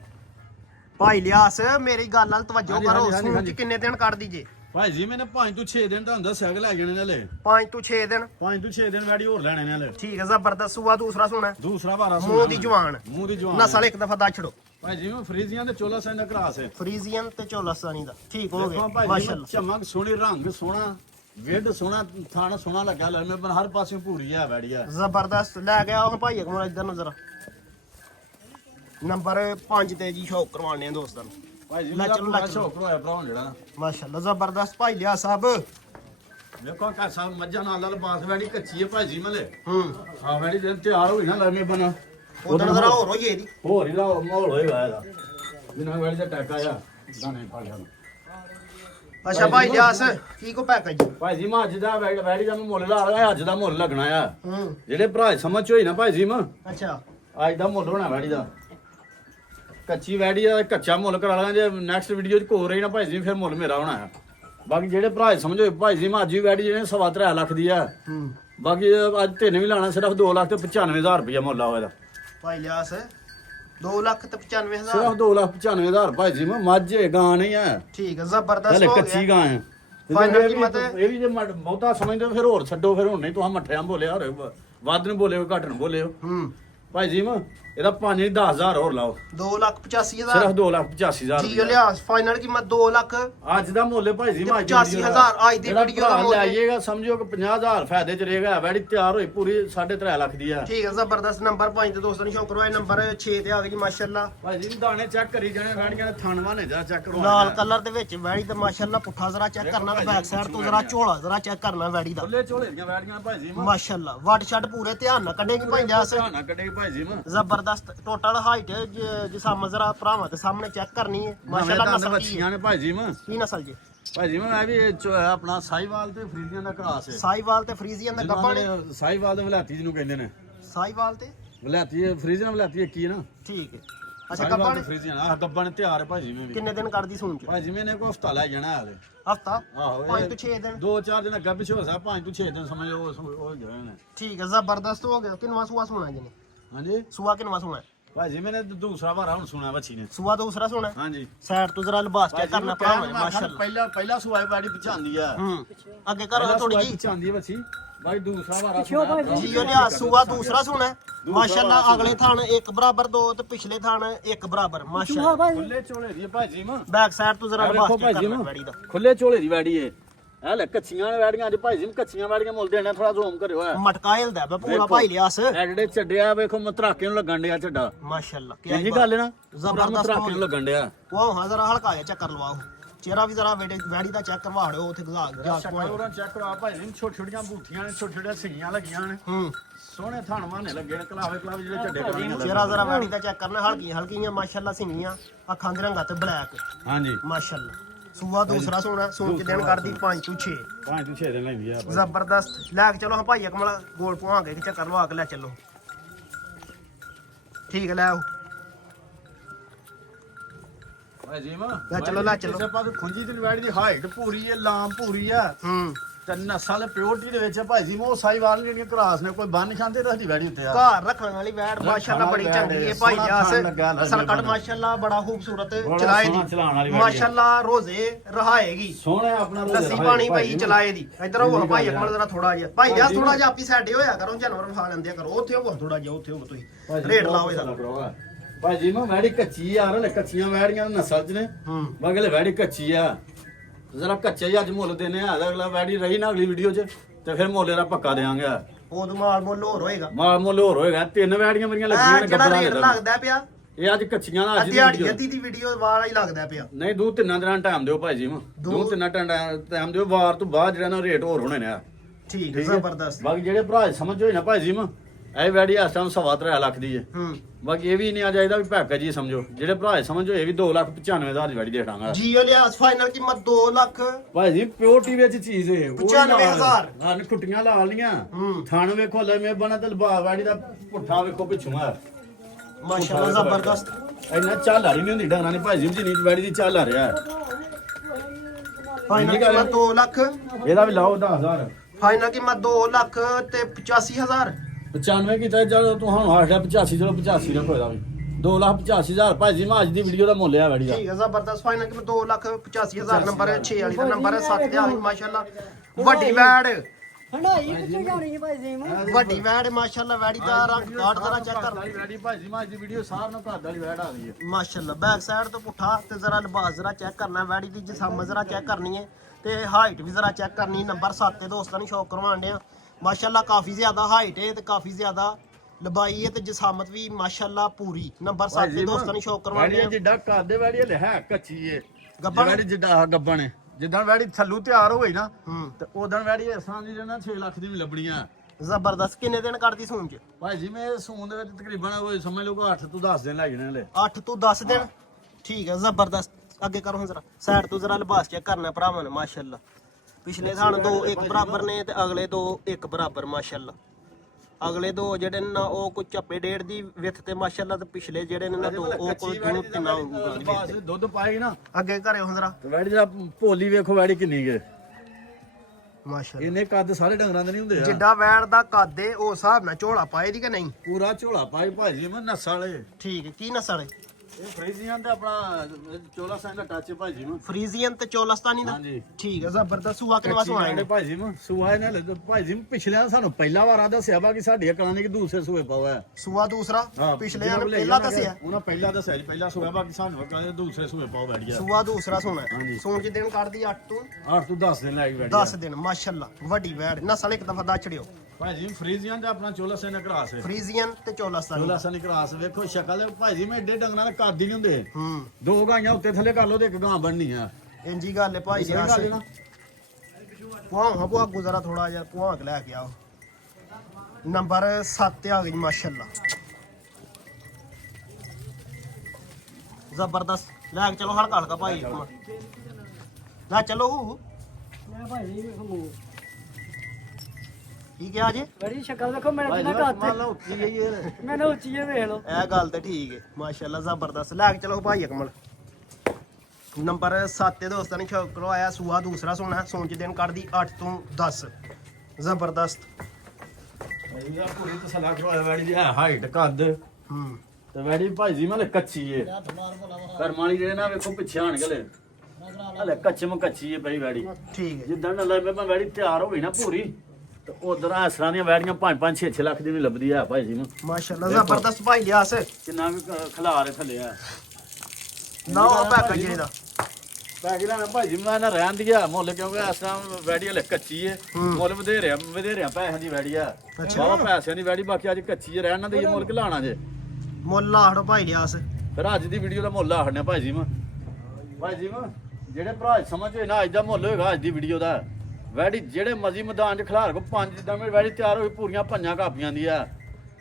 ਭਾਈ ਲਿਆਸ ਮੇਰੀ ਗੱਲ ਨਾਲ ਤਵੱਜੋ ਹਾਂਜੀ, ਕਰੋ ਹਾਂਜੀ, ਸੂਣ ਚ ਹਾਂਜੀ। ਕਿੰਨੇ ਦਿਨ ਕੱਢਦੀ ਜੇ ਭਾਈ ਜੀ ਮੈਨੇ 5 ਤੋਂ 6 ਦਿਨ ਤੁਹਾਨੂੰ ਦੱਸਿਆ ਕਿ ਲੈ ਜਾਣੇ ਨੇ ਹਲੇ 5 ਤੋਂ 6 ਦਿਨ 5 ਤੋਂ 6 ਦਿਨ ਵੈੜੀ ਹੋਰ ਲੈਣੇ ਨੇ ਹਲੇ ਠੀਕ ਹੈ ਜ਼ਬਰਦਸਤ ਸੂਆ ਦੂਸਰਾ ਸੁਣਾ ਦੂਸਰਾ ਵਾਰਾ ਮੂੰਹ ਦੀ ਜਵਾਨ ਮੂੰਹ ਦੀ ਜਵਾਨ ਨਸਲ ਇੱਕ ਦਫਾ ਦੱਸ ਛੜੋ ਭਾਈ ਜੀ ਮੈਂ ਫਰੀਜ਼ੀਆਂ ਦੇ 1400 ਦਾ ਕਰਾਸ ਹੈ ਫਰੀਜ਼ੀਅਨ ਤੇ ਚੋਲਸਤਾਨੀ ਦਾ ਠੀਕ ਹੋ ਦੇਖੋ ਗਿਆ ਭਾਈ ਜੀ ਮਾਸ਼ਾਅੱਲਾ ਚਮਕ ਸੋਹਣੀ ਰੰਗ ਸੋਹਣਾ ਵਿੱਡ ਸੋਹਣਾ ਥਾਣਾ ਸੋਹਣਾ ਲੱਗਾ ਲੈ ਮੈਂ ਹਰ ਪਾਸਿਓਂ ਪੂਰੀ ਆ ਵੈੜੀ ਆ ਜ਼ਬਰਦਸਤ ਲੈ ਗਿਆ ਉਹ ਭਾਈ ਕੋਲ ਇੱਧਰ ਨੂੰ ਜ਼ਰਾ ਨੰਬਰ 5 ਤੇ ਜੀ ਸ਼ੌਕ ਕਰਵਾਉਣੇ ਆ ਦੋਸਤਾਂ ਨੂੰ ਭਾਈ ਜੀ ਲੈ ਮੇਰਾ ਚਲੋ, ਪੂਰਾ ਲੈ ਚਲੋ। ਸ਼ੌਕ ਹੋਇਆ ਭਰਾ ਜਿਹੜਾ ਨਾ ਮਾਸ਼ਾਅੱਲਾ ਜ਼ਬਰਦਸਤ ਭਾਈ ਲਿਆ ਸਾਹਿਬ ਵੇਖੋ ਕਾ ਸਾਹਿਬ ਮੱਝਾਂ ਨਾਲ ਨਾਲ ਬਾਸ ਵੈੜੀ ਕੱਚੀ ਹੈ ਭਾਈ ਜੀ ਮਲੇ ਹੂੰ ਆ ਵੈੜੀ ਦਿਨ ਤਿਆਰ ਹੋਈ ਨਾ ਲਰਮੇ ਬਣਾ ਉਧਰ ਜ਼ਰਾ ਹੋਰ ਹੋਈ ਇਹਦੀ ਹੋਰ ਹੀ ਲਾ ਮਾਹੌਲ ਹੋਏਗਾ ਇਹਦਾ ਬਿਨਾਂ ਵੈੜੀ ਦਾ ਟੈਕ ਆਇਆ ਦਾਣੇ ਪਾ ਲਿਆ ਅੱਛਾ ਭਾਈ ਲਿਆਸ ਕੀ ਕੋ ਪੈਕੇਜ ਭਾਈ ਜੀ ਮੈਂ ਅੱਜ ਦਾ ਵੈੜੀ ਦਾ ਮੈਂ ਮੁੱਲ ਲਾ ਰਿਹਾ ਅੱਜ ਦਾ ਮੁੱਲ ਲੱਗਣਾ ਆ ਹੂੰ ਜਿਹੜੇ ਭਰਾ ਸਮਝ ਚ ਹੋਈ ਨਾ ਭਾਈ ਜੀ ਮੈਂ ਅੱਛਾ ਅੱਜ ਦਾ ਮੁੱਲ ਹੋਣਾ ਵੈੜੀ ਦਾ ਕੱਚੀ ਵੈੜੀ ਦਾ ਕੱਚਾ ਮੁੱਲ ਕਰਾ ਲਾਂਗੇ ਜੇ ਨੈਕਸਟ ਵੀਡੀਓ ਚ ਕੋ ਰਹੀ ਨਾ ਭਾਈ ਜੀ ਫਿਰ ਮੁੱਲ ਮੇਰਾ ਹੋਣਾ ਆ ਬਾਕੀ ਜਿਹੜੇ ਭਰਾ ਸਮਝੋ ਭਾਈ ਜੀ ਮੈਂ ਅੱਜ ਵੀ ਵੈੜੀ ਜਿਹੜੇ 3.5 ਲੱਖ ਦੀ ਆ ਹੂੰ ਬਾਕੀ ਅੱਜ ਤਿੰਨ ਵੀ ਲਾਣਾ ਸਿਰਫ 2 ਲੱਖ ਤੇ 95000 ਰੁਪਇਆ ਮੁੱਲ ਆ ਇਹਦਾ ਭਾਈ ਲਿਆਸ 2,95,000 ਸਿਰਫ 2,95,000 ਭਾਈ ਜੀ ਮੈਂ ਮੱਝ ਹੈ, ਗਾਂ ਨਹੀਂ ਆ ਠੀਕ ਹੈ ਜ਼ਬਰਦਸਤ ਹਲੇ ਹੋ ਕੱਚੀ ਗਿਆ ਗਾਂ ਹੈ Final ਇਹ ਵੀ- ਕੀਮਤ? ਇਹ ਵੀ ਜੇ ਬਹੁਤਾ ਸਮਝਦੇ ਹੋ ਫਿਰ ਹੋਰ ਛੱਡੋ ਫਿਰ ਹੁਣ ਨਹੀਂ ਤੁਸੀਂ ਮੱਠਿਆਂ ਬੋਲਿਆ ਹੋਰ ਵੱਧ ਨੂੰ ਬੋਲਿਓ ਘੱਟ ਨੂੰ ਬੋਲਿਓ ਹੂੰ ਭਾਈ ਜੀ ਮੈਂ ਇਹਦਾ 5-10,000 ਹੋਰ ਲਾਓ 2,85,000 ਸਿਰਫ 2,85,000 ਜੀ ਲਿਆਸ ਫਾਈਨਲ ਕੀਮਤ 2 ਲੱਖ ਅੱਜ ਦਾ ਮੁੱਲ ਹੈ ਭਾਈ ਜੀ ਮੈਂ 85,000 ਅੱਜ ਦੀ ਵੀਡੀਓ ਦਾ ਮੁੱਲ ਲੈ ਆਈਏਗਾ ਸਮਝੋ ਕਿ 50,000 ਫਾਇਦੇ ਚ ਰਹੇਗਾ ਵੈੜੀ ਤਿਆਰ ਹੋਈ ਪੂਰੀ 3.5 ਲੱਖ ਦੀ ਆ ਠੀਕ ਹੈ ਜ਼ਬਰਦਸਤ ਨੰਬਰ 5 ਤੇ ਦੋਸਤਾਂ ਨੂੰ ਸ਼ੌਕ ਕਰਵਾਏ ਨੰਬਰ 6 ਤੇ ਆ ਗਈ ਜੀ ਮਾਸ਼ਾਅੱਲਾ ਭਾਈ ਜੀ ਦਾਣੇ ਚੈੱਕ ਕਰੀ ਜਾਣੇ ਵੈੜੀਆਂ ਦੇ ਥਣਵਾਂ ਨੇ ਜਾ ਚੈੱਕ ਕਰਵਾ ਲਾਲ ਕਲਰ ਦੇ ਵਿੱਚ ਵੈੜੀ ਤੇ ਮਾਸ਼ਾਅੱਲਾ ਪੁੱਠਾ ਜ਼ਰਾ ਚੈੱਕ ਕਰਨਾ ਤੇ ਬੈਕ ਸਾਈਡ ਤੋਂ ਜ਼ਰਾ ਝੋਲਾ ਜ਼ਰਾ ਚੈੱਕ ਕਰਨਾ ਵੈੜੀ ਦਾ ਖੁੱਲੇ ਝੋਲੇ ਦੀਆਂ ਵੈੜੀਆਂ ਭਾਈ ਜੀ ਮੈਂ ਮਾਸ਼ਾਅੱਲਾ ਵੱਟ ਛੱਡ ਪੂਰੇ ਧਿਆਨ ਨਾਲ ਕੱਢੇਗੀ ਭਾਈ ਜਾਸ ਧਿਆਨ ਨਾਲ ਕੱਢੇਗੀ ਭਾਈ ਜੀ ਮੈਂ ਜ਼ਬਰਦਸਤ ਟੋਟਲ ਹਾਈਟ ਜਿਸਮ ਜ਼ਰਾ ਭਰਾਵਾਂ ਦੇ ਸਾਹਮਣੇ ਚੈੱਕ ਕਰਨੀ ਹੈ ਮਾਸ਼ਾਅੱਲਾ ਮਾਸ਼ਾਅੱਲਾ ਨਸਲ ਕੀ ਹੈ ਬੱਚੀਆਂ ਨੇ ਭਾਈ ਜੀ ਮੈਂ ਕੀ ਨਸਲ ਜੀ ਭਾਈ ਜੀ ਮੈਂ ਵੀ ਇਹ ਆਪਣਾ ਸਾਈਵਾਲ ਤੇ ਫਰੀਜ਼ੀਆਂ ਦਾ ਕਰਾਸ ਹੈ ਸਾਈਵਾਲ ਤੇ ਫਰੀਜ਼ੀਅਨ ਦਾ ਗੱਬਾ ਨੇ ਸਾਈਵਾਲ ਦੇ ਵਲਾਤੀ ਜਿਹਨੂੰ ਕਹਿੰਦੇ ਨੇ ਸਾਈਵਾਲ ਤੇ ਵਲਾਤੀ ਫਰੀਜ਼ੀਅਨ ਵਲਾਤੀ ਕੀ ਹੈ ਨਾ ਠੀਕ ਹੈ ਅੱਛਾ ਗੱਬਾ ਨੇ ਫਰੀਜ਼ੀਅਨ ਆ ਗੱਬਾ ਨੇ ਤਿਆਰ ਹੈ ਭਾਈ ਜੀ ਮੈਂ ਵੀ ਕਿੰਨੇ ਦਿਨ ਕੱਢਦੀ ਸੂਣ ਚ ਭਾਈ ਜੀ ਮੈਨੇ ਕੋ ਹਫਤਾ ਲੈ ਜਾਣਾ ਹਾਲੇ ਹਫਤਾ ਆਹੋ 5 ਤੋਂ 6 ਦਿਨ 2-4 ਦਿਨ ਅੱਗਾ ਪਿੱਛੇ ਹੋ ਸਕਦਾ 5 ਤੋਂ 6 ਦਿਨ ਸਮਝ ਉਹ ਜਾਣੇ ਨੇ ਠੀਕ ਹੈ ਜ਼ਬਰਦਸਤ ਹੋ ਗਿਆ ਕਿੰਨਵਾ ਸੂਆ ਸੁਣਾ ਜੀ ਨੇ ਹਾਂਜੀ ਸੂਆ ਕਿੰਨਵਾ ਸੁਣਾ ਭਾਈ ਜੀ ਮੈਨੇ ਦੂਸਰਾ ਵਾਰਾ ਹੁਣ ਸੁਣਾ ਬੱਚੀ ਨੇ ਸੂਆ ਦੂਸਰਾ ਸੁਣਾ ਹਾਂਜੀ ਸਾਈਡ ਤੋਂ ਜ਼ਰਾ ਲਿਬਾਸ ਚੈੱਕ ਕਰਨਾ ਭਰਾਵਾਂ ਨੇ ਮਾਸ਼ਾਅੱਲਾ ਮਾਸ਼ਾਅੱਲਾ ਪਹਿਲਾ ਸੁਆਈ ਬਾੜੀ ਪਛਾਂਦੀ ਆ ਹੂੰ ਅੱਗੇ ਕਰੋ ਥੋੜੀ ਜੀ ਪਛਾਂਦੀ ਹੈ ਬੱਚੀ ਬਾਈ ਦੂਸਰਾ ਵਾਰਾ ਪਿੱਛੋਂ ਭਾਈ ਸੁਣਾ ਜੀ ਉਹ ਲਿਆ ਸੂਆ ਦੂਸਰਾ ਸੁਣਾ ਮਾਸ਼ਾਅੱਲਾ ਅਗਲੇ ਥਾਣ ਇੱਕ ਬਰਾਬਰ ਦੋ ਤੇ ਪਿਛਲੇ ਥਾਣ ਇੱਕ ਬਰਾਬਰ ਚੂਹਾ ਮਾਸ਼ਾਅੱਲਾ ਭਾਈ ਖੁੱਲੇ ਝੋਲੇ ਦੀ ਹੈ ਭਾਈ ਜੀ ਮੈਂ ਬੈਕ ਸਾਈਡ ਤੋਂ ਜ਼ਰਾ ਲਿਬਾਸ ਚੈੱਕ ਕਰਨਾ ਵੈੜੀ ਦਾ ਖੁੱਲੇ ਝੋਲੇ ਦੀ ਵੈੜੀ ਏ ਇਹ ਲੈ ਕੱਚੀਆਂ ਵੈੜੀਆਂ ਅੱਜ ਭਾਈ ਜੀ ਕੱਚੀਆਂ ਵੈੜੀਆਂ ਮੁੱਲ ਦੇਣਾ ਥੋੜਾ ਜ਼ੂਮ ਕਰਿਓ ਆ ਮਟਕਾ ਹਿਲਦਾ ਪਿਆ ਪੂਰਾ ਭਾਈ ਲਿਆਸ ਇਹ ਜਿਹੜੇ ਛੱਡਿਆ ਵੇਖੋ ਮਤਰਾਕੇ ਨੂੰ ਲੱਗਣ ਡਿਆ ਛੱਡਾ ਮਾਸ਼ਾਅੱਲਾ ਇੰਜੀ ਗੱਲ ਹੈ ਨਾ ਜ਼ਬਰਦਸਤ ਮਤਰਾਕੇ ਨੂੰ ਲੱਗਣ ਡਿਆ ਉਹ ਹਾਂ ਜ਼ਰਾ ਹਲਕਾ ਜਿਹਾ ਚੱਕਰ ਲਵਾਓ ਚਿਹਰਾ ਵੀ ਜ਼ਰਾ ਵੈੜੀ ਦਾ ਚੈੱਕ ਕਰਵਾ ਦਿਓ ਉੱਥੇ ਜਾ ਸ਼ਕਲ ਉਹਨਾਂ ਚੈੱਕ ਕਰਵਾ ਭਾਈ ਜੀ ਛੋਟੀ ਛੋਟੀਆਂ ਬੂਥੀਆਂ ਨੇ ਛੋਟੇ ਛੋਟੇ ਸਿੰਘੀਆਂ ਲੱਗੀਆਂ ਨੇ ਹੂੰ ਸੋਹਣੇ ਥਣ ਮਾਨੇ ਲੱਗੇ ਨੇ ਕਲਾਵੇ ਜਿਹੜੇ ਛੱਡੇ ਕਰਾਂਗੇ ਚਿਹਰਾ ਜ਼ਰਾ ਵੈੜੀ ਦਾ ਚੈੱਕ ਕਰਨਾ ਹਲਕੀਆਂ ਮਾਸ਼ਾਅੱਲਾ ਸਿੰਗੀਆਂ ਅੱਖਾਂ ਦੇ ਰੰਗਾਂ ਤੇ ਬਲੈਕ ਹਾਂਜੀ ਮਾਸ਼ਾਅੱਲਾ ਸੂਆ ਦੂਸਰਾ ਸੋਣਾ ਸੂਣ ਕੇ ਦਿਨ ਕਰਦੀ 5 ਤੋਂ 6 5 ਤੋਂ 6 ਦਿਨ ਲੈਂਦੀ ਆ ਜ਼ਬਰਦਸਤ ਲੈ ਕੇ ਚਲੋ ਹਾਂ ਭਾਈ ਅਕਮਲ ਗੋਲ ਪਵਾ ਕੇ ਚੱਕਰ ਲਵਾ ਕੇ ਲੈ ਚੱਲੋ ਠੀਕ ਹੈ ਲੈ ਆਓ ਭਾਈ ਜੀ ਮੈਂ ਲੈ ਚਲੋ, ਲੈ ਚਲੋ। ਕਿਸੇ ਪਾਸੇ ਖੁੰਜੀ ਦੀ ਵੈੜੀ ਦੀ ਹਾਈਟ ਪੂਰੀ ਹੈ, ਲਾਮ ਪੂਰੀ ਆ ਹੂੰ ਤੇ ਨਸਲ ਪਿਓਰਟੀ ਦੇ ਵਿੱਚ ਭਾਈ ਜੀ ਉਹ ਸਾਈਵਾਲ ਜਿਹੜੀਆਂ ਕਰਾਸ ਨੇ ਕੋਈ ਬੰਨ ਖਾਂਦੇ ਤਾਂ ਸਾਡੀ ਵੈੜੀ ਉੱਤੇ ਆ ਘਰ ਰੱਖਣ ਵਾਲੀ ਵੈੜ ਮਾਸ਼ਾਅੱਲਾ ਬੜੀ ਚੰਗੀ ਹੈ ਭਾਈ ਜਾਸ ਸਰਕਟ ਮਾਸ਼ਾਅੱਲਾ ਬੜਾ ਖੂਬਸੂਰਤ ਚਲਾਏ ਚਲਾਉਣ ਵਾਲੀ ਦੀ ਵੈੜ ਮਾਸ਼ਾਅੱਲਾ ਰੋਜ਼ੇ ਰਹਾਏਗੀ ਸੋਹਣਾ ਆਪਣਾ ਰੋਜ਼ ਲੱਸੀ ਪਾਣੀ ਭਾਈ ਚਲਾਏ ਦੀ ਇਧਰ ਉਹ ਭਾਈ ਅਕਮਲ ਜਰਾ ਥੋੜਾ ਜਿਹਾ ਭਾਈ ਜਾਸ ਥੋੜਾ ਜਿਹਾ ਆਪੀ ਸਾਡੇ ਹੋਇਆ ਕਰੋ ਜਾਨਵਰ ਵਿਖਾ ਲੈਂਦੇ ਕਰੋ ਉੱਥੇ ਉਹ ਥੋੜਾ ਜਿਹਾ ਉੱਥੇ ਉਹ ਤੁਸੀਂ ਰੇਟ ਲਾਓ ਇਹਦਾ ਭਾਈ ਜੀ ਮੈਂ ਵੈੜੀ ਕੱਚੀ ਆ ਰ ਕੱਚੀਆਂ ਵੈੜੀਆਂ ਨਸਲ ਚ ਨੇ ਹੂੰ ਬਗਲੇ ਵੈੜੀ ਕੱਚੀ ਆ ਜ਼ਰਾ ਕੱਚੇ ਹੀ ਅੱਜ ਮੁੱਲ ਦੇਣੇ ਆ ਅਗਲਾ ਵੈੜੀ ਰਹੀ ਨਾ ਅਗਲੀ ਵੀਡੀਓ 'ਚ ਤੇ ਫਿਰ ਮੁੱਲ ਇਹਦਾ ਪੱਕਾ ਦੇਾਂਗੇ ਉਦੋਂ ਮਾਲ ਮੁੱਲ ਹੋਰ ਹੋਏਗਾ ਮਾਲ ਮੁੱਲ ਹੋਰ ਹੋਏਗਾ 3 ਵੈੜੀਆਂ ਮੇਰੀਆਂ ਲੱਗੀਆਂ ਨੇ ਜਿਹੜਾ ਗੱਬਰਾਂ ਰੇਟ ਦੇ ਲੱਗਦਾ ਪਿਆ ਇਹ ਅੱਜ ਕੱਚੀਆਂ ਦਾ ਅੱਜ ਦੀ ਦਿਹਾੜੀ ਵੀਡੀਓ ਅੱਧੀ ਦੀ ਵੀਡੀਓ ਵਾਲਾ ਹੀ ਲੱਗਦਾ ਪਿਆ ਨਹੀਂ 2-3 ਦਿਨਾਂ ਟਾਈਮ ਦਿਓ ਭਾਈ ਜੀ ਮੈਂ 2-3 ਟਾਈਮ ਦਿਓ ਵਾਰ ਤੋਂ ਬਾਅਦ ਜਿਹੜਾ ਨਾ ਰੇਟ ਹੋਰ ਹੋਣੇ ਨੇ ਠੀਕ ਹੈ ਜ਼ਬਰਦਸਤ ਬਾਕੀ ਜਿਹੜੇ ਭਰਾ ਸਮਝ ਹੋਏ ਨਾ ਭਾਈ ਜੀ ਮੈਂ ਇਹ ਵੈੜੀ ਇਸ ਟਾਈਮ 3.5 ਲੱਖ ਦੀ ਹੈ ਹੂੰ ਬਾਕੀ ਇਹ ਵੀ ਨਹੀਂ ਆ ਜਾਈਦਾ ਵੀ ਪੈਕੇਜ ਹੀ ਸਮਝੋ ਜਿਹੜੇ ਭਰਾ ਸਮਝ ਹੋਏ ਵੀ 2,95,000 ਦੀ ਵੈੜੀ ਦੇ ਦਾਂਗਾ ਜੀਓ ਲਿਆ ਫਾਈਨਲ ਕੀਮਤ 2 ਲੱਖ ਭਾਈ ਜੀ ਪਿਓਰਟੀ ਵਿੱਚ ਚੀਜ਼ ਹੈ 95,000 ਹਾਂ ਕੁੱਟੀਆਂ ਲਾ ਲੀਆਂ ਹੂੰ ਥਣ ਵੇਖੋ ਲੈ ਮੇ ਬਣਾ ਤੇ ਵਾੜੀ ਦਾ ਪੁੱਠਾ ਵੇਖੋ ਪਿੱਛੋਂ ਆ ਮਾਸ਼ਾਅੱਲਾ ਜ਼ਬਰਦਸਤ ਇੰਨਾ ਚਾਲ ਆ ਰਹੀ ਨਹੀਂ ਹੁੰਦੀ ਡਾਂਗਰਾਂ ਨੇ ਭਾਈ ਜੀ ਜਿੰਨੀ ਵੈੜੀ ਦੀ ਚਾਲ ਆ ਰਿਹਾ ਫਾਈਨਲ ਕੀਮਤ 2 ਲੱਖ ਇਹਦਾ ਵੀ ਲਾਓ 10,000 ਫਾਈਨਲ ਕੀਮਤ 2 ਲੱਖ ਤੇ 85,000 95 ਕੀਤਾ ਜਦੋਂ ਤੂੰ ਹੁਣ ਆਖਿਆ 85 ਚਲੋ 85 ਰੱਖੋ ਇਹਦਾ ਵੀ 2,85,000 ਭਾਈ ਜੀ ਮੈਂ ਅੱਜ ਦੀ ਵੀਡੀਓ ਦਾ ਮੁੱਲ ਆ ਵੈੜੀ ਦਾ ਠੀਕ ਹੈ ਜ਼ਬਰਦਸਤ ਫਾਈਨਲ ਕੀਮਤ 2,85,000 ਨੰਬਰ 6 ਵਾਲੀ ਦਾ ਨੰਬਰ 7 ਤੇ ਆਹੀ ਮਾਸ਼ਾਅੱਲਾ ਵੱਡੀ ਵੈੜ ਹੰਡਾਈ ਕਿੱਥੇ ਜਾਣੀ ਹੈ ਭਾਈ ਜੀ ਮੈਂ ਵੱਡੀ ਵੈੜ ਮਾਸ਼ਾਅੱਲਾ ਵੈੜੀ ਦਾ ਰੰਗ ਕਾਟ ਜ਼ਰਾ ਚੈੱਕ ਕਰ ਵੈੜੀ ਭਾਈ ਜੀ ਮੈਂ ਅੱਜ ਦੀ ਵੀਡੀਓ ਸਾਰ ਨੂੰ ਘਰ ਵਾਲੀ ਵੈੜ ਆ ਗਈ ਹੈ ਮਾਸ਼ਾਅੱਲਾ ਬੈਕ ਸਾਈਡ ਤੋਂ ਪੁੱਠਾ ਤੇ ਜ਼ਰਾ ਲਿਬਾਸ ਜ਼ਰਾ ਚੈੱਕ ਕਰਨਾ ਵੈੜੀ ਦੀ ਜਿਸਮ ਜ਼ਰਾ ਚੈੱਕ ਕਰਨੀ ਹੈ ਤੇ ਹਾਈਟ ਵੀ ਜ਼ਰਾ ਚੈੱਕ ਕਰਨੀ ਨੰਬਰ 7 ਤੇ ਦੋਸਤਾਂ ਨੂੰ ਸ਼ੌਕ ਕਰਵਾਉਣ ਡਿਆ ਮਾਸ਼ਾਅੱਲਾ ਕਾਫੀ ਜ਼ਿਆਦਾ ਹਾਈਟ ਹੈ ਤੇ ਕਾਫੀ ਜ਼ਿਆਦਾ ਲੰਬਾਈ ਹੈ ਤੇ ਜਿਸਾਮਤ ਵੀ ਮਾਸ਼ਾਅੱਲਾ ਪੂਰੀ ਨੰਬਰ 7 ਤੇ ਦੋਸਤਾਂ ਨੂੰ ਸ਼ੌਕ ਕਰਵਾਉਣ ਡਿਆ ਜਿੱਡਾ ਕਰਦੇ ਵੈੜੀ ਹਲੇ ਹੈ ਕੱਚੀ ਏ ਗੱਬਣ? ਵੈੜੀ ਜਿੱਡਾ ਗੱਬਣ ਏ ਜਿੱਦਾਂ ਵੈੜੀ ਥੱਲੂ ਤਿਆਰ ਹੋਈ ਨਾ ਹੂੰ ਤੇ ਉਦੋਂ ਵੈੜੀ ਇਸ ਤਰ੍ਹਾਂ ਦੀ ਜਿਹੜਾ 6 ਲੱਖ ਦੀ ਵੀ ਲੱਭਣੀਆਂ ਜ਼ਬਰਦਸਤ ਕਿੰਨੇ ਦਿਨ ਕੱਢਦੀ ਸੂਣ ਚ ਭਾਈ ਜੀ ਮੈਂ ਸੂਨ ਦੇ ਵਿੱਚ ਤਕਰੀਬਨ ਕੋਈ ਸਮਝ ਲਓ 8 ਤੋਂ 10 ਦਿਨ ਲੱਗ ਜਾਣੇ ਹਲੇ 8 ਤੋਂ 10 ਦਿਨ ਠੀਕ ਹੈ ਜ਼ਬਰਦਸਤ ਅੱਗੇ ਕਰੋ ਹੁਣ ਜ਼ਰਾ ਸਾਈਡ ਤੋਂ ਜ਼ਰਾ ਲਿਬਾਸ ਚੈੱਕ ਕਰਨਾ ਭਰਾਵਾਂ ਨੇ ਮਾਸ਼ਾਅੱਲਾ ਪਿਛਲੇ ਥਾਣ ਦੋ ਇੱਕ ਬਰਾਬਰ ਨੇ ਤੇ ਅਗਲੇ ਦੋ ਇੱਕ ਬਰਾਬਰ ਮਾਸ਼ਾਅੱਲਾ ਅਗਲੇ ਦੋ ਜਿਹੜੇ ਨੇ ਨਾ ਉਹ ਕੋਈ ਚੱਪੇ ਡੇਢ ਦੀ ਵਿੱਥ ਤੇ ਮਾਸ਼ਾਅੱਲਾ ਤੇ ਪਿਛਲੇ ਜਿਹੜੇ ਨੇ ਨਾ ਦੋ ਉਹ ਕੋਈ ਦੋ ਤਿੰਨਾ ਉਂਗਲਾਂ ਦੀ ਵਿੱਥ ਤੇ। ਦੁੱਧ ਪਾਏਗੀ ਨਾ ਅੱਗੇ ਘਰੇ ਹੁਣ ਜ਼ਰਾ ਤੇ ਵੈੜੀ ਦਾ ਭੋਲੀ ਵੇਖੋ ਵੈੜੀ ਕਿੰਨੀ ਗੇ ਮਾਸ਼ਾਅੱਲਾ ਇਹਨੇ ਕੱਦ ਸਾਰੇ ਡੰਗਰਾਂ ਦੇ ਨਹੀਂ ਹੁੰਦੇ ਆ ਜਿੱਡਾ ਵੈੜ ਦਾ ਕੱਦ ਏ ਉਸ ਹਿਸਾਬ ਨਾਲ ਝੋਲਾ ਪਾਏ ਦੀ ਕਿ ਨਹੀਂ ਪੂਰਾ ਝੋਲਾ ਪਾਈ ਭਾਈ ਜੀ ਮੈਂ ਨਸਾਂ ਵਾਲੇ ਠੀਕ ਹੈ ਕੀ ਨਸਲ ਹੈ ਇਹ ਫਰੀਜ਼ੀਆਂ ਤੇ ਆਪਣਾ 14 ਦਾ ਟੱਚ ਭਾਈ ਜੀ ਮੈਂ ਫਰੀਜ਼ੀਅਨ ਤੇ ਚੋਲਸਤਾਨੀ ਦਾ ਹਾਂਜੀ ਠੀਕ ਹੈ ਜ਼ਬਰਦਸਤ ਸੂਆ ਕਿੰਨੇ ਵਾਸੋਂ ਆਏ ਨੇ ਭਾਈ ਜੀ ਮੈਂ ਸੂਆ ਨੇ ਲੈ ਭਾਈ ਜੀ ਪਿਛਲਿਆਂ ਸਾਨੂੰ ਪਹਿਲਾ ਵਾਰ ਆ ਦੱਸਿਆ ਵਾ ਕਿ ਸਾਡੀ ਕਲਾਂ ਨੇ ਕਿ ਦੂਸਰੇ ਸੂਏ ਪਾਵਾ ਸੂਆ ਦੂਸਰਾ ਪਿਛਲੇ ਨੇ ਪਹਿਲਾਂ ਦੱਸਿਆ ਉਹਨਾਂ ਪਹਿਲਾਂ ਦੱਸਿਆ ਜੀ ਪਹਿਲਾ ਸੂਆ ਬਾਕੀ ਸਾਨੂੰ ਕਹਿੰਦੇ ਦੂਸਰੇ ਸੂਏ ਪਾਉ ਬੈਠ ਗਿਆ ਸੂਆ ਦੂਸਰਾ ਸੋਣਾ ਹਾਂਜੀ। ਸੋਣ ਚ ਦਿਨ ਕੱਢਦੀ 8 ਤੋਂ 8 ਤੋਂ 10 ਦਿਨ ਲੱਗ ਬੈਠ 10 ਦਿਨ ਮਾਸ਼ਾਅੱਲਾ ਵੱਡੀ ਵੈੜ ਨਸਲ ਇੱਕ ਦਫਾ ਦੱਛੜਿਓ ਭਾਈ ਜੀ ਫਰੀਜ਼ੀਆਂ ਤੇ ਆਪਣਾ 14 ਦਾ ਕਰਾਸ ਹੈ ਫਰੀਜ਼ੀਅਨ ਤੇ ਚੋਲਸਤਾਨੀ 14 ਦੀ ਕਰਾਸ ਵੇਖੋ ਸ਼ਕਲ ਭਾਈ ਜੀ ਮੈਂ ਏਡੇ ਡੰਗਰਾਂ ਦੇ ਕੱਦ ਹੀ ਨਹੀਂ ਹੁੰਦੇ ਹੂੰ ਦੋ ਗਾਈਆਂ ਉੱਤੇ ਥੱਲੇ ਕਰ ਲੋ ਤੇ ਇੱਕ ਗਾਂ ਬਣਨੀ ਆ ਇੰਜੀ ਗੱਲ ਹੈ ਭਾਈ ਜੀ ਸਹੀ ਗੱਲ ਹੈ ਨਾ ਪੁਆ ਪੁਆ ਗੁਜ਼ਰਾ ਥੋੜਾ ਜਿਹਾ ਪੁਆ ਲੈ ਕੇ ਆਓ ਨੰਬਰ 7 ਤੇ ਆ ਗਈ ਮਾਸ਼ਾਅੱਲਾ ਜ਼ਬਰਦਸਤ ਲੈ ਕੇ ਚਲੋ ਹਲਕਾ ਹਲਕਾ ਭਾਈ ਲੈ ਚਲੋ ਮੈਂ ਭਾਈ ਜੀ ਵੇਖੋ ਕੀ ਕਿਹਾ ਜੀ ਬੜੀ ਸ਼ਕਲ ਵੇਖੋ ਮੇਰੇ ਭਾਈ ਕਿੰਨਾ ਜੀ ਮੰਨ ਕੱਦ ਲਓ ਉੱਤੀ ਗਈ ਇਹ ਮੈਨੂੰ ਉੱਚੀ ਹੈ ਵੇਖ ਲਓ ਇਹ ਗੱਲ ਤੇ ਠੀਕ ਹੈ ਮਾਸ਼ਾਅੱਲਾ ਜ਼ਬਰਦਸਤ ਲੈ ਕੇ ਚਲੋ ਭਾਈ ਅਕਮਲ ਨੰਬਰ 7 ਤੇ ਦੋਸਤਾਂ ਨੇ ਸ਼ੌਕ ਕਰਵਾਇਆ ਸੂਆ ਦੂਸਰਾ ਸੋਨਾ ਸੋਨ ਚ ਦਿਨ ਕੱਢਦੀ 8 ਤੋਂ 10 ਜ਼ਬਰਦਸਤ ਇਹਦਾ ਪੂਰੀ ਤਸੱਲਾ ਕਰਵਾਇਆ ਵੈੜੀ ਦੀ ਹੈ ਹਾਈਟ ਕੱਦ ਹੂੰ ਤੇ ਵੈੜੀ ਭਾਈ ਜੀ ਮਲੇ ਕੱਚੀ ਏ ਕਰਮ ਵਾਲੀ ਜਿਹੜੇ ਨਾ ਵੇਖੋ ਪਿੱਛੇ ਆਣ ਗਲੇ ਹਲੇ ਕੱਚਮ ਕੱਚੀ ਏ ਪਈ ਵੈੜੀ ਠੀਕ ਹੈ ਜਿੱਦਾਂ ਨਾ ਲੈ ਮੈਂ ਵੈੜੀ ਤਿਆਰ ਹੋਈ ਨਾ ਪੂਰੀ ਤੇ ਉਧਰ ਆਸਰਾਂ ਦੀਆਂ ਵੈੜੀਆਂ 5-5 6-6 ਲੱਖ ਦੀ ਨਹੀਂ ਲੱਭਦੀ ਆ ਭਾਈ ਜੀ ਨੂੰ ਮਾਸ਼ਾਅੱਲਾ ਜ਼ਬਰਦਸਤ ਭਾਈ ਲਿਆਸ ਕਿੰਨਾ ਵੀ ਖਿਲਾਰੇ ਥੱਲੇ ਆ ਨਾ ਉਹ ਪੈਕੇਜ ਇਹਦਾ ਪੈਕ ਲੈਣਾ ਭਾਈ ਜੀ ਮੈਂ ਨਾ ਰਹਿਣ ਦਿਆ ਮੁੱਲ ਕਿਉਂਕਿ ਇਸ ਤਰ੍ਹਾਂ ਵੈੜੀ ਹਲੇ ਕੱਚੀ ਏ ਮੁੱਲ ਵਧੇਰਿਆ ਪੈਸਿਆਂ ਦੀ ਵੈੜੀ ਆ ਬਹੁਤ ਪੈਸਿਆਂ ਦੀ ਵੈੜੀ ਬਾਕੀ ਅੱਜ ਕੱਚੀ ਏ ਰਹਿਣ ਨਾ ਦੇਈਏ ਮੁੱਲ ਕਿ ਲਾਣਾ ਜੇ ਮੁੱਲ ਆਹੜੋ ਭਾਈ ਲਿਆਸ ਫਿਰ ਅੱਜ ਦੀ ਵੀਡੀਓ ਦਾ ਮੁੱਲ ਆਖਣੇ ਭਾਈ ਜੀ ਮੈਂ ਭਾਈ ਜੀ ਮੈਂ ਜਿਹੜੇ ਭਰਾ ਸਮਝ ਹੋਏ ਨਾ ਅੱਜ ਦਾ ਮੁੱਲ ਹੋਏਗਾ ਅੱਜ ਦੀ ਵੀਡੀਓ ਦਾ ਵੈੜੀ ਜਿਹੜੇ ਮਰਜ਼ੀ ਮੈਦਾਨ 'ਚ ਖਿਲਾਰ ਕੋ 5 ਜਿੱਦਾਂ ਮੇਰੀ ਵੈੜੀ ਤਿਆਰ ਹੋਈ ਪੂਰੀਆਂ ਪੰਜਾਂ ਕਾਪੀਆਂ ਦੀ ਆ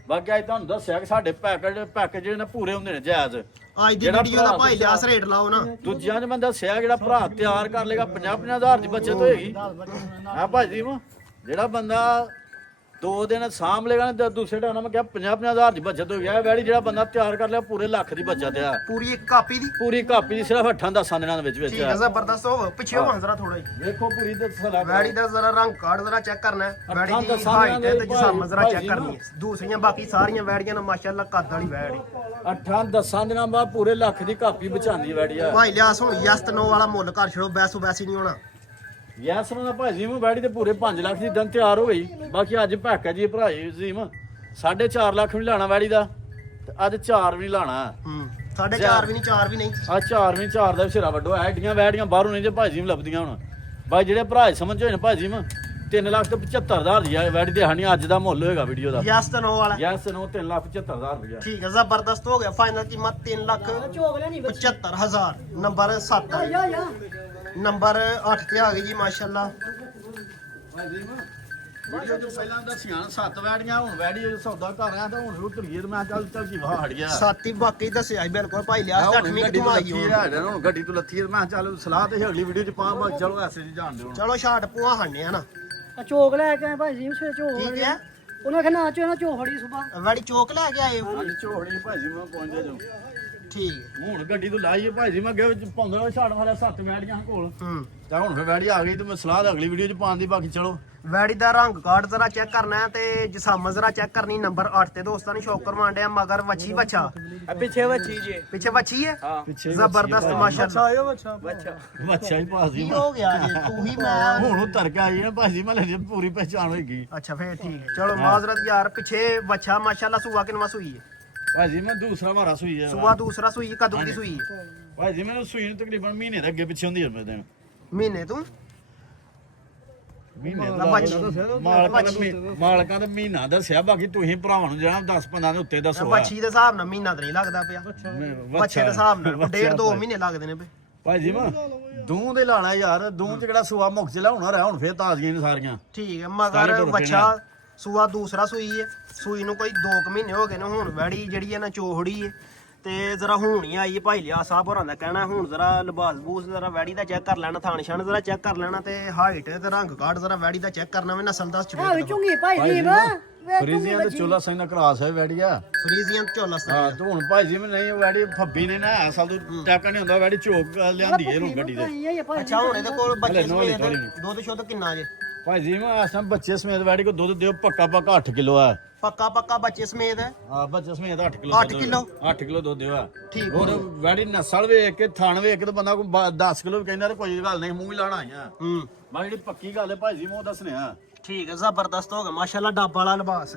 ਬਾਕੀ ਅੱਜ ਤੁਹਾਨੂੰ ਦੱਸਿਆ ਕਿ ਸਾਡੇ ਪੈਕੇਜ ਜਿਹੜੇ ਨੇ ਪੂਰੇ ਹੁੰਦੇ ਨੇ ਜਾਇਜ਼ ਅੱਜ ਦੀ ਵੀਡੀਓ ਦਾ ਭਾਈ ਲਿਆਸ ਰੇਟ ਲਾਓ ਨਾ ਦੂਜਿਆਂ 'ਚ ਮੈਂ ਦੱਸਿਆ ਜਿਹੜਾ ਭਰਾ ਤਿਆਰ ਕਰ ਲੇਗਾ 50-50 ਹਜ਼ਾਰ ਦੀ ਬੱਚਤ ਹੋਏਗੀ ਆ ਭਾਈ ਜੀ ਮੈਂ ਜਿਹੜਾ ਬੰਦਾ 2 ਦਿਨ ਸਾਂਭ ਲੇਗਾ ਨਾ ਦੂਸਰੇ ਟਾਈਮ ਮੈਂ ਕਿਹਾ 50,000 ਦੀ ਬਚਤ ਹੋ ਗਿਆ ਵੈੜੀ ਜਿਹੜਾ ਬੰਦਾ ਤਿਆਰ ਕਰ ਲਿਆ ਪੂਰੇ ਲੱਖ ਦੀ ਬਚਤ ਆ ਪੂਰੀ ਇੱਕ ਕਾਪੀ ਦੀ ਪੂਰੀ ਕਾਪੀ ਦੀ ਸਿਰਫ 8-10 ਦਿਨਾਂ ਦੇ ਵਿੱਚ ਠੀਕ ਹੈ ਆ ਜ਼ਬਰਦਸਤ ਹੋ ਪਿੱਛੇ ਹੋ ਜ਼ਰਾ ਥੋੜਾ ਜਿਹਾ ਵੇਖੋ ਪੂਰੀ ਤੇ ਸਲਾ ਵੈੜੀ ਦਾ ਜ਼ਰਾ ਰੰਗ ਕਾਰਡ ਜ਼ਰਾ ਚੈੱਕ ਕਰਨਾ ਹੈ ਵੈੜੀ ਦੀ 10 ਹਾਈਟ ਦੇ ਤੇ ਜਿਸਮ ਜ਼ਰਾ ਭਾਈ ਚੈੱਕ ਜੀ ਕਰਨੀ ਹੈ ਦੂਸਰੀਆਂ ਬਾਕੀ ਸਾਰੀਆਂ ਵੈੜੀਆਂ ਨਾਲ ਮਾਸ਼ਾਅੱਲਾ ਕੱਦ ਵਾਲੀ ਵੈੜੀ 8-10 ਦਿਨਾਂ ਬਾਅਦ ਪੂਰੇ ਲੱਖ ਦੀ ਕਾਪੀ ਬਚਾਉਂਦੀ ਵੈੜੀ ਆ ਭਾਈ ਲਿਆਸ ਹੁਣ ਯਸਤ ਨੋ ਵਾਲਾ ਮੁੱਲ ਘਰ ਛੜੋ ਬੈਸੋ ਬੈਸੀ ਨਹੀਂ ਹੋਣਾ ਯੈਸ ਨੂੰ ਭਾਜੀ ਨੂੰ ਵੈੜੀ ਤੇ ਪੂਰੇ 5 ਲੱਖ ਦੀ ਦਿਨ ਤਿਆਰ ਹੋ ਗਈ ਬਾਕੀ ਅੱਜ ਭੈਕਾ ਜੀ ਭਰਾਈ ਜ਼ੀਮ 4.5 ਲੱਖ ਵੀ ਲਾਣਾ ਵੈੜੀ ਦਾ ਤੇ ਅੱਜ 4 ਵੀ ਲਾਣਾ ਹੂੰ 4.5 ਵੀ ਨਹੀਂ 4 ਵੀ ਨਹੀਂ ਆ 4 ਵੀ 4 ਦਾ ਸਿਰਾ ਵੱਡੋ ਐਡੀਆਂ ਵੈੜੀਆਂ ਬਾਹਰੋਂ ਨਹੀਂ ਜੇ ਭਾਜੀ ਨੂੰ ਲੱਭਦੀਆਂ ਹੁਣ ਬਾਈ ਜਿਹੜੇ ਭਰਾ ਸਮਝ ਹੋਏ ਨੇ ਭਾਜੀ ਨੂੰ 3,75,000 ਦੀ ਆ ਵੈੜੀ ਦੇ ਹਣੀ ਅੱਜ ਦਾ ਮੁੱਲ ਹੋਏਗਾ ਵੀਡੀਓ ਦਾ ਯਸਤ ਨੋ ਵਾਲਾ ਯੈਸ ਨੂੰ 3,75,000 ਰੁਪਇਆ ਠੀਕ ਹੈ ਜ਼ਬਰਦਸਤ ਹੋ ਗਿਆ ਫਾਈਨਲ ਕੀਮਤ 3,75,000 ਨੰਬਰ 7 ਯਾ ਯਾ ਨੰਬਰ 8 ਤੇ ਆ ਗਈ ਜੀ ਮਾਸ਼ਾਅੱਲਾ ਵੀਡੀਓ ਜੋ ਪਹਿਲਾਂ ਦੱਸੀਆਂ 7 ਵੈੜੀਆਂ ਹੁਣ ਵੈੜੀ ਜੋ ਸੌਦਾ ਕਰ ਰਿਹਾ ਤਾਂ ਹੁਣ ਰੁਤਰੀਏ ਤੇ ਮੈਂ ਚੱਲ ਕੀ ਵਾਹ ਹਟ ਗਿਆ ਸਾਤੀ ਬਾਕੀ ਦੱਸਿਆ ਸੀ ਬਿਲਕੁਲ ਭਾਈ ਲਿਆਸ ਤੇ 8ਵੀਂ ਕਿਥੋਂ ਆਈ ਹੁਣ ਹੁਣ ਗੱਡੀ ਤੋਂ ਲੱਥੀ ਮੈਂ ਚੱਲ ਸਲਾਹ ਤੇ ਅਗਲੀ ਵੀਡੀਓ ਚ ਪਾ ਬਾ ਚਲੋ ਐਸੇ ਜੀ ਜਾਣ ਦਿਓ ਚਲੋ ਛਾਟ ਪੂਆ ਹੰਨੇ ਆ ਨਾ ਆ ਚੋਕ ਲੈ ਕੇ ਆਏ ਭਾਈ ਜੀ ਸਵੇ ਚੋਕ ਠੀਕ ਹੈ ਉਹਨਾਂ ਕਹਿੰਦਾ ਨਾ ਚੋ ਨਾ ਚੋ ਫੜੀ ਸੁਬਾ ਵੈੜੀ ਚੋਕ ਲੈ ਕੇ ਆਏ ਹੋ? ਅੱਜ ਝੋੜੀ ਭਾਜੀ ਮੈਂ ਪਹੁੰਚਿਆ ਜੋ ਠੀਕ ਹੈ ਹੁਣ ਗੱਡੀ ਤੋਂ ਲਾਈਏ ਭਾਜੀ ਮੈਂ ਅੱਗੇ ਪਾਉਂਦਾ ਛਾੜ ਵਾਲਾ 7 ਵੈੜੀਆਂ ਕੋਲ ਹੂੰ ਤਾਂ ਹੁਣ ਫਿਰ ਵੈੜੀ ਆ ਗਈ ਤੇ ਮੈਂ ਸਲਾਹ ਤੇ ਅਗਲੀ ਵੀਡੀਓ ਚ ਪਾਉਣ ਦੀ ਬਾਕੀ ਚਲੋ ਵੈੜੀ ਦਾ ਰੰਗ ਕਾਰਡ ਜ਼ਰਾ ਚੈੱਕ ਕਰਨਾ ਹੈ ਤੇ ਜਿਸਮ ਜ਼ਰਾ ਚੈੱਕ ਕਰਨੀ ਨੰਬਰ 8 ਤੇ ਦੋਸਤਾਂ ਨੇ ਸ਼ੌਕ ਕਰਵਾਉਣ ਡਿਆ ਮਗਰ ਵੱਛੀ ਬੱਚਾ ਪਿੱਛੇ ਵੱਛੀ ਜੇ ਪਿੱਛੇ ਵੱਛੀ ਹੈ ਪਿੱਛੇ ਜ਼ਬਰਦਸਤ ਮਾਸ਼ਾਅੱਲਾ ਆਇਓ ਬੱਚਾ ਬੱਚਾ ਹੀ ਭਾਜੀ ਕੀ ਹੋ ਗਿਆ ਜੀ ਤੂੰ ਹੀ ਮੈਂ ਹੁਣ ਉਤਰ ਕੇ ਆਈ ਨਾ ਭਾਜੀ ਮੈਂ ਲੈ ਪੂਰੀ ਪਹਿਚਾਣ ਹੋਏਗੀ ਅੱਛਾ ਫੇਰ ਠੀਕ ਹੈ ਚਲੋ ਮਾਜ਼ਰਤ ਯਾਰ ਪਿੱਛੇ ਬੱਚਾ ਮਾਸ਼ਾਅੱਲਾ ਸੂਆ ਕਿਨਵਾ ਸੂਈ ਹੈ ਭਾਜੀ ਮੈਂ ਦੂਸਰਾ ਵਾਰਾ ਸੂਈ ਆ ਸੂਆ ਦੂਸਰਾ ਸੂਈ ਕਦੋਂ ਦੀ ਸੂਈ ਹੈ ਭਾਜੀ ਮੈਨੂੰ ਸੂਈ ਨੂੰ ਤਕਰੀਬਨ ਮਹੀਨੇ ਦੇ ਅੱਗੇ ਪਿੱਛੇ ਹੁੰਦੀ ਹੈ ਮੇਰੇ ਦਿਨ ਮਹੀਨੇ ਤੋਂ ਮਹੀਨੇ ਨਾ ਦਾ ਬੱਚੀ। ਮਾਲਕਾਂ ਦਾ ਮਹੀਨਾ ਦੱਸਿਆ ਬਾਕੀ ਤੁਸੀਂ ਭਰਾਵਾਂ ਨੂੰ ਜਿਹੜਾ 10-15 ਦੇ ਉੱਤੇ ਦੱਸੋ ਬੱਚੀ ਦੇ ਹਿਸਾਬ ਨਾਲ ਮਹੀਨਾ ਤਾਂ ਨਹੀਂ ਲੱਗਦਾ ਪਿਆ ਬੱਚੇ ਦੇ ਹਿਸਾਬ ਨਾਲ 1.5-2 ਮਹੀਨੇ ਲੱਗਦੇ ਨੇ ਬਈ ਭਾਜੀ ਮੈਂ ਦੂੰ ਦੇ ਲਾਣਾ ਯਾਰ ਦੂੰ ਚ ਕਿਹੜਾ ਸੂਆ ਮੁੱਕ ਚ ਲਾਉਣਾ ਰਿਹਾ ਹੁਣ ਫੇਰ ਤਾਜ਼ੀਆਂ ਨੇ ਸਾਰੀਆਂ ਠੀਕ ਹੈ ਮਗਰ ਸਾਰੇ ਬੱਚਾ ਸੂਆ ਦੂਸਰਾ ਸੂਈ ਹੈ ਸੂਈ ਨੂੰ ਕੋਈ 2 ਮਹੀਨੇ ਹੋ ਗਏ ਨੇ ਹੁਣ ਵੈੜੀ ਜਿਹੜੀ ਹੈ ਨਾ ਚੋਹੜੀ ਹੈ ਤੇ ਜ਼ਰਾ ਹੁਣ ਹੀ ਆਈ ਹੈ ਭਾਈ ਲਿਆ ਸਾਹਿਬ ਹੋਰਾਂ ਦਾ ਕਹਿਣਾ ਹੁਣ ਜ਼ਰਾ ਲਿਬਾਸ ਬੂਸ ਜ਼ਰਾ ਵੈੜੀ ਦਾ ਚੈੱਕ ਕਰ ਲੈਣਾ ਥਾਣ ਛਣ ਜ਼ਰਾ ਚੈੱਕ ਕਰ ਲੈਣਾ ਤੇ ਹਾਈਟ ਤੇ ਰੰਗ ਕਾਰਡ ਜ਼ਰਾ ਵੈੜੀ ਦਾ ਚੈੱਕ ਕਰਨਾ ਵੇ ਨਸਲ ਦੱਸ ਆ ਵੀ ਚੁੱਕੀ ਚੁੰਗੀ ਭਾਈ ਜੀ ਵਾ ਫਰੀਜ਼ੀਆਂ ਤੇ ਚੋਲਾ ਸਿੰਘ ਦਾ ਕਰਾਸ ਹੈ ਵੈੜੀਆ ਫਰੀਜ਼ੀਅਨ ਚੋਲਸ ਹਾਂ ਤੂੰ ਹੁਣ ਭਾਜੀ ਮੈਂ ਨਹੀਂ ਵੈੜੀ ਫੱਬੀ ਨੇ ਨਾ ਅਸਲ ਤੋਂ ਟੈਕਾ ਨਹੀਂ ਹੁੰਦਾ ਵੈੜੀ ਚੋਕ ਲਿਆਂਦੀ ਹੈ ਹੁਣ ਗੱਡੀ ਦੇ ਅੱਛਾ ਹੁਣ ਇਹਦੇ ਕੋਲ ਬੱਚੇ ਹਲੇ ਨੋਲੀ ਸਮੇਤ ਥੋੜੀ ਦੁੱਧ ਸ਼ੁੱਧ ਕਿੰਨਾ ਜੇ ਭਾਜੀ ਮੈਂ ਇਸ ਟਾਈਮ ਬੱਚੇ ਸਮੇਤ ਵੈੜੀ ਕੋ ਦੁੱਧ ਦਿਓ ਪੱਕਾ 8 ਕਿਲੋ ਆ ਪੱਕਾ ਬੱਚੇ ਸਮੇਤ ਹੈ ਹਾਂ ਬੱਚੇ ਸਮੇਤ 8 ਕਿਲੋ 8 ਕਿਲੋ 8 ਕਿਲੋ ਦੁੱਧ ਦਿਓ ਆ ਠੀਕ ਹੋਰ ਵੈੜੀ ਨਸਲ ਵੇਖ ਕੇ ਥਣ ਵੇਖ ਕੇ ਤਾਂ ਬੰਦਾ ਕੋਈ 10 ਕਿਲੋ ਵੀ ਕਹਿੰਦਾ ਤੇ ਕੋਈ ਗੱਲ ਨਹੀਂ ਮੂੰਹ ਹੀ ਲਾਣਾ ਆਈਆਂ ਹੂੰ ਮੈਂ ਜਿਹੜੀ ਪੱਕੀ ਗੱਲ ਹੈ ਭਾਜੀ ਮੈਂ ਉਹ ਦੱਸਨੇ ਆ ਠੀਕ ਹੈ ਜ਼ਬਰਦਸਤ ਹੋ ਗਿਆ ਮਾਸ਼ਾਅੱਲਾ ਡੱਬ ਵਾਲਾ ਲਿਬਾਸ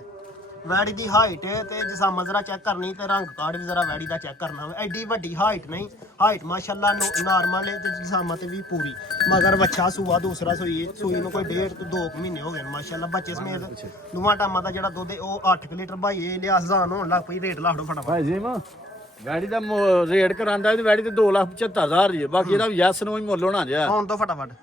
ਵੈੜੀ ਦੀ ਹਾਈਟ ਤੇ ਜਿਸਮ ਜ਼ਰਾ ਚੈੱਕ ਕਰਨੀ ਤੇ ਰੰਗ ਕਾਰਡ ਵੀ ਜ਼ਰਾ ਵੈੜੀ ਦਾ ਚੈੱਕ ਕਰਨਾ ਐਡੀ ਵੱਡੀ ਹਾਈਟ ਨਹੀਂ ਹਾਈਟ ਮਾਸ਼ਾਅੱਲਾ ਨਾਰਮਲ ਹੈ ਤੇ ਜਿਸਮ ਤੇ ਵੀ ਪੂਰੀ ਮਗਰ ਬੱਚਾ ਸੂਆ ਦੂਸਰਾ ਸੂਈ ਨੂੰ ਕੋਈ 1.5 ਤੋਂ 2 ਮਹੀਨੇ ਹੋ ਗਏ ਨੇ ਮਾਸ਼ਾਅੱਲਾ ਬੱਚੇ ਸਮੇਤ ਦੋਵਾਂ ਟਾਮਾਂ ਦਾ ਜਿਹੜਾ ਦੁੱਧ ਹੈ ਉਹ 8 ਲੀਟਰ ਭਾਈ ਇਹ ਲਿਆ ਹਜ਼ਾਨ ਹੋਣ ਲੱਗ ਪਈ ਰੇਟ ਲਾ ਲਓ ਫਟਾਫਟ ਭਾਜੀ ਮੈਂ ਵੈੜੀ ਦਾ ਰੇਟ ਕਰਾਂਦਾ ਤੇ ਵੈੜੀ ਤੇ 2,75,000 ਦੀ ਹੈ ਬਾਕੀ ਇਹਦਾ ਯੈਸ ਨੂੰ ਹੀ ਮੁੱਲ ਹੋਣਾ ਜਿਆ ਹੁਣ ਤੋਂ ਫਟਾਫਟ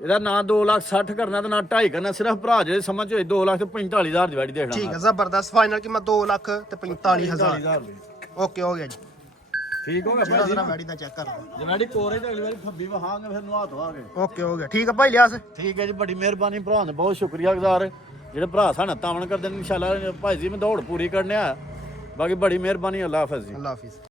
ਇਹਦਾ ਨਾ 2,60,000 ਕਰਨਾ ਤੇ ਨਾ 2.5 ਕਰਨਾ ਸਿਰਫ ਭਰਾ ਜਿਹੜੇ ਸਮਝ ਹੋਏ 2,45,000 ਦੀ ਵੈੜੀ ਦੇਣਾ ਠੀਕ ਹੈ ਜ਼ਬਰਦਸਤ ਫਾਈਨਲ ਕੀਮਤ 2,45,000 ਓਕੇ ਹੋ ਗਿਆ ਜੀ ਠੀਕ ਹੋ ਗਿਆ ਜਿਹੜਾ ਭਾਜੀ ਜ਼ਰਾ ਵੈੜੀ ਦਾ ਚੈੱਕ ਕਰ ਲਓ ਜੇ ਵੈੜੀ ਕੋਰੇ ਤੇ ਅਗਲੀ ਵਾਰੀ ਫੱਬੀ ਵਹਾਂਗੇ ਫਿਰ ਨਵਾ ਧਵਾਂਗੇ ਓਕੇ ਹੋ ਗਿਆ ਠੀਕ ਹੈ ਭਾਈ ਲਿਆਸ ਠੀਕ ਹੈ ਜੀ ਬੜੀ ਮਿਹਰਬਾਨੀ ਭਰਾ ਦਾ ਬਹੁਤ ਸ਼ੁਕਰੀਆ ਗੁਜ਼ਾਰ ਜਿਹੜੇ ਭਰਾ ਸਾਨੂੰ ਤਾਵਣ ਕਰਦੇ ਨੇ ਇਨਸ਼ਾਅੱਲਾ ਭਾਈ ਜੀ ਮੈਂ ਦੌੜ ਪੂਰੀ ਕਰਨੇ ਆ ਬਾਕੀ ਬੜੀ ਮਿਹਰਬਾਨੀ ਅੱਲਾਹ ਹਾਫਿਜ਼ ਜੀ ਅੱਲਾਹ ਹਾਫਿਜ਼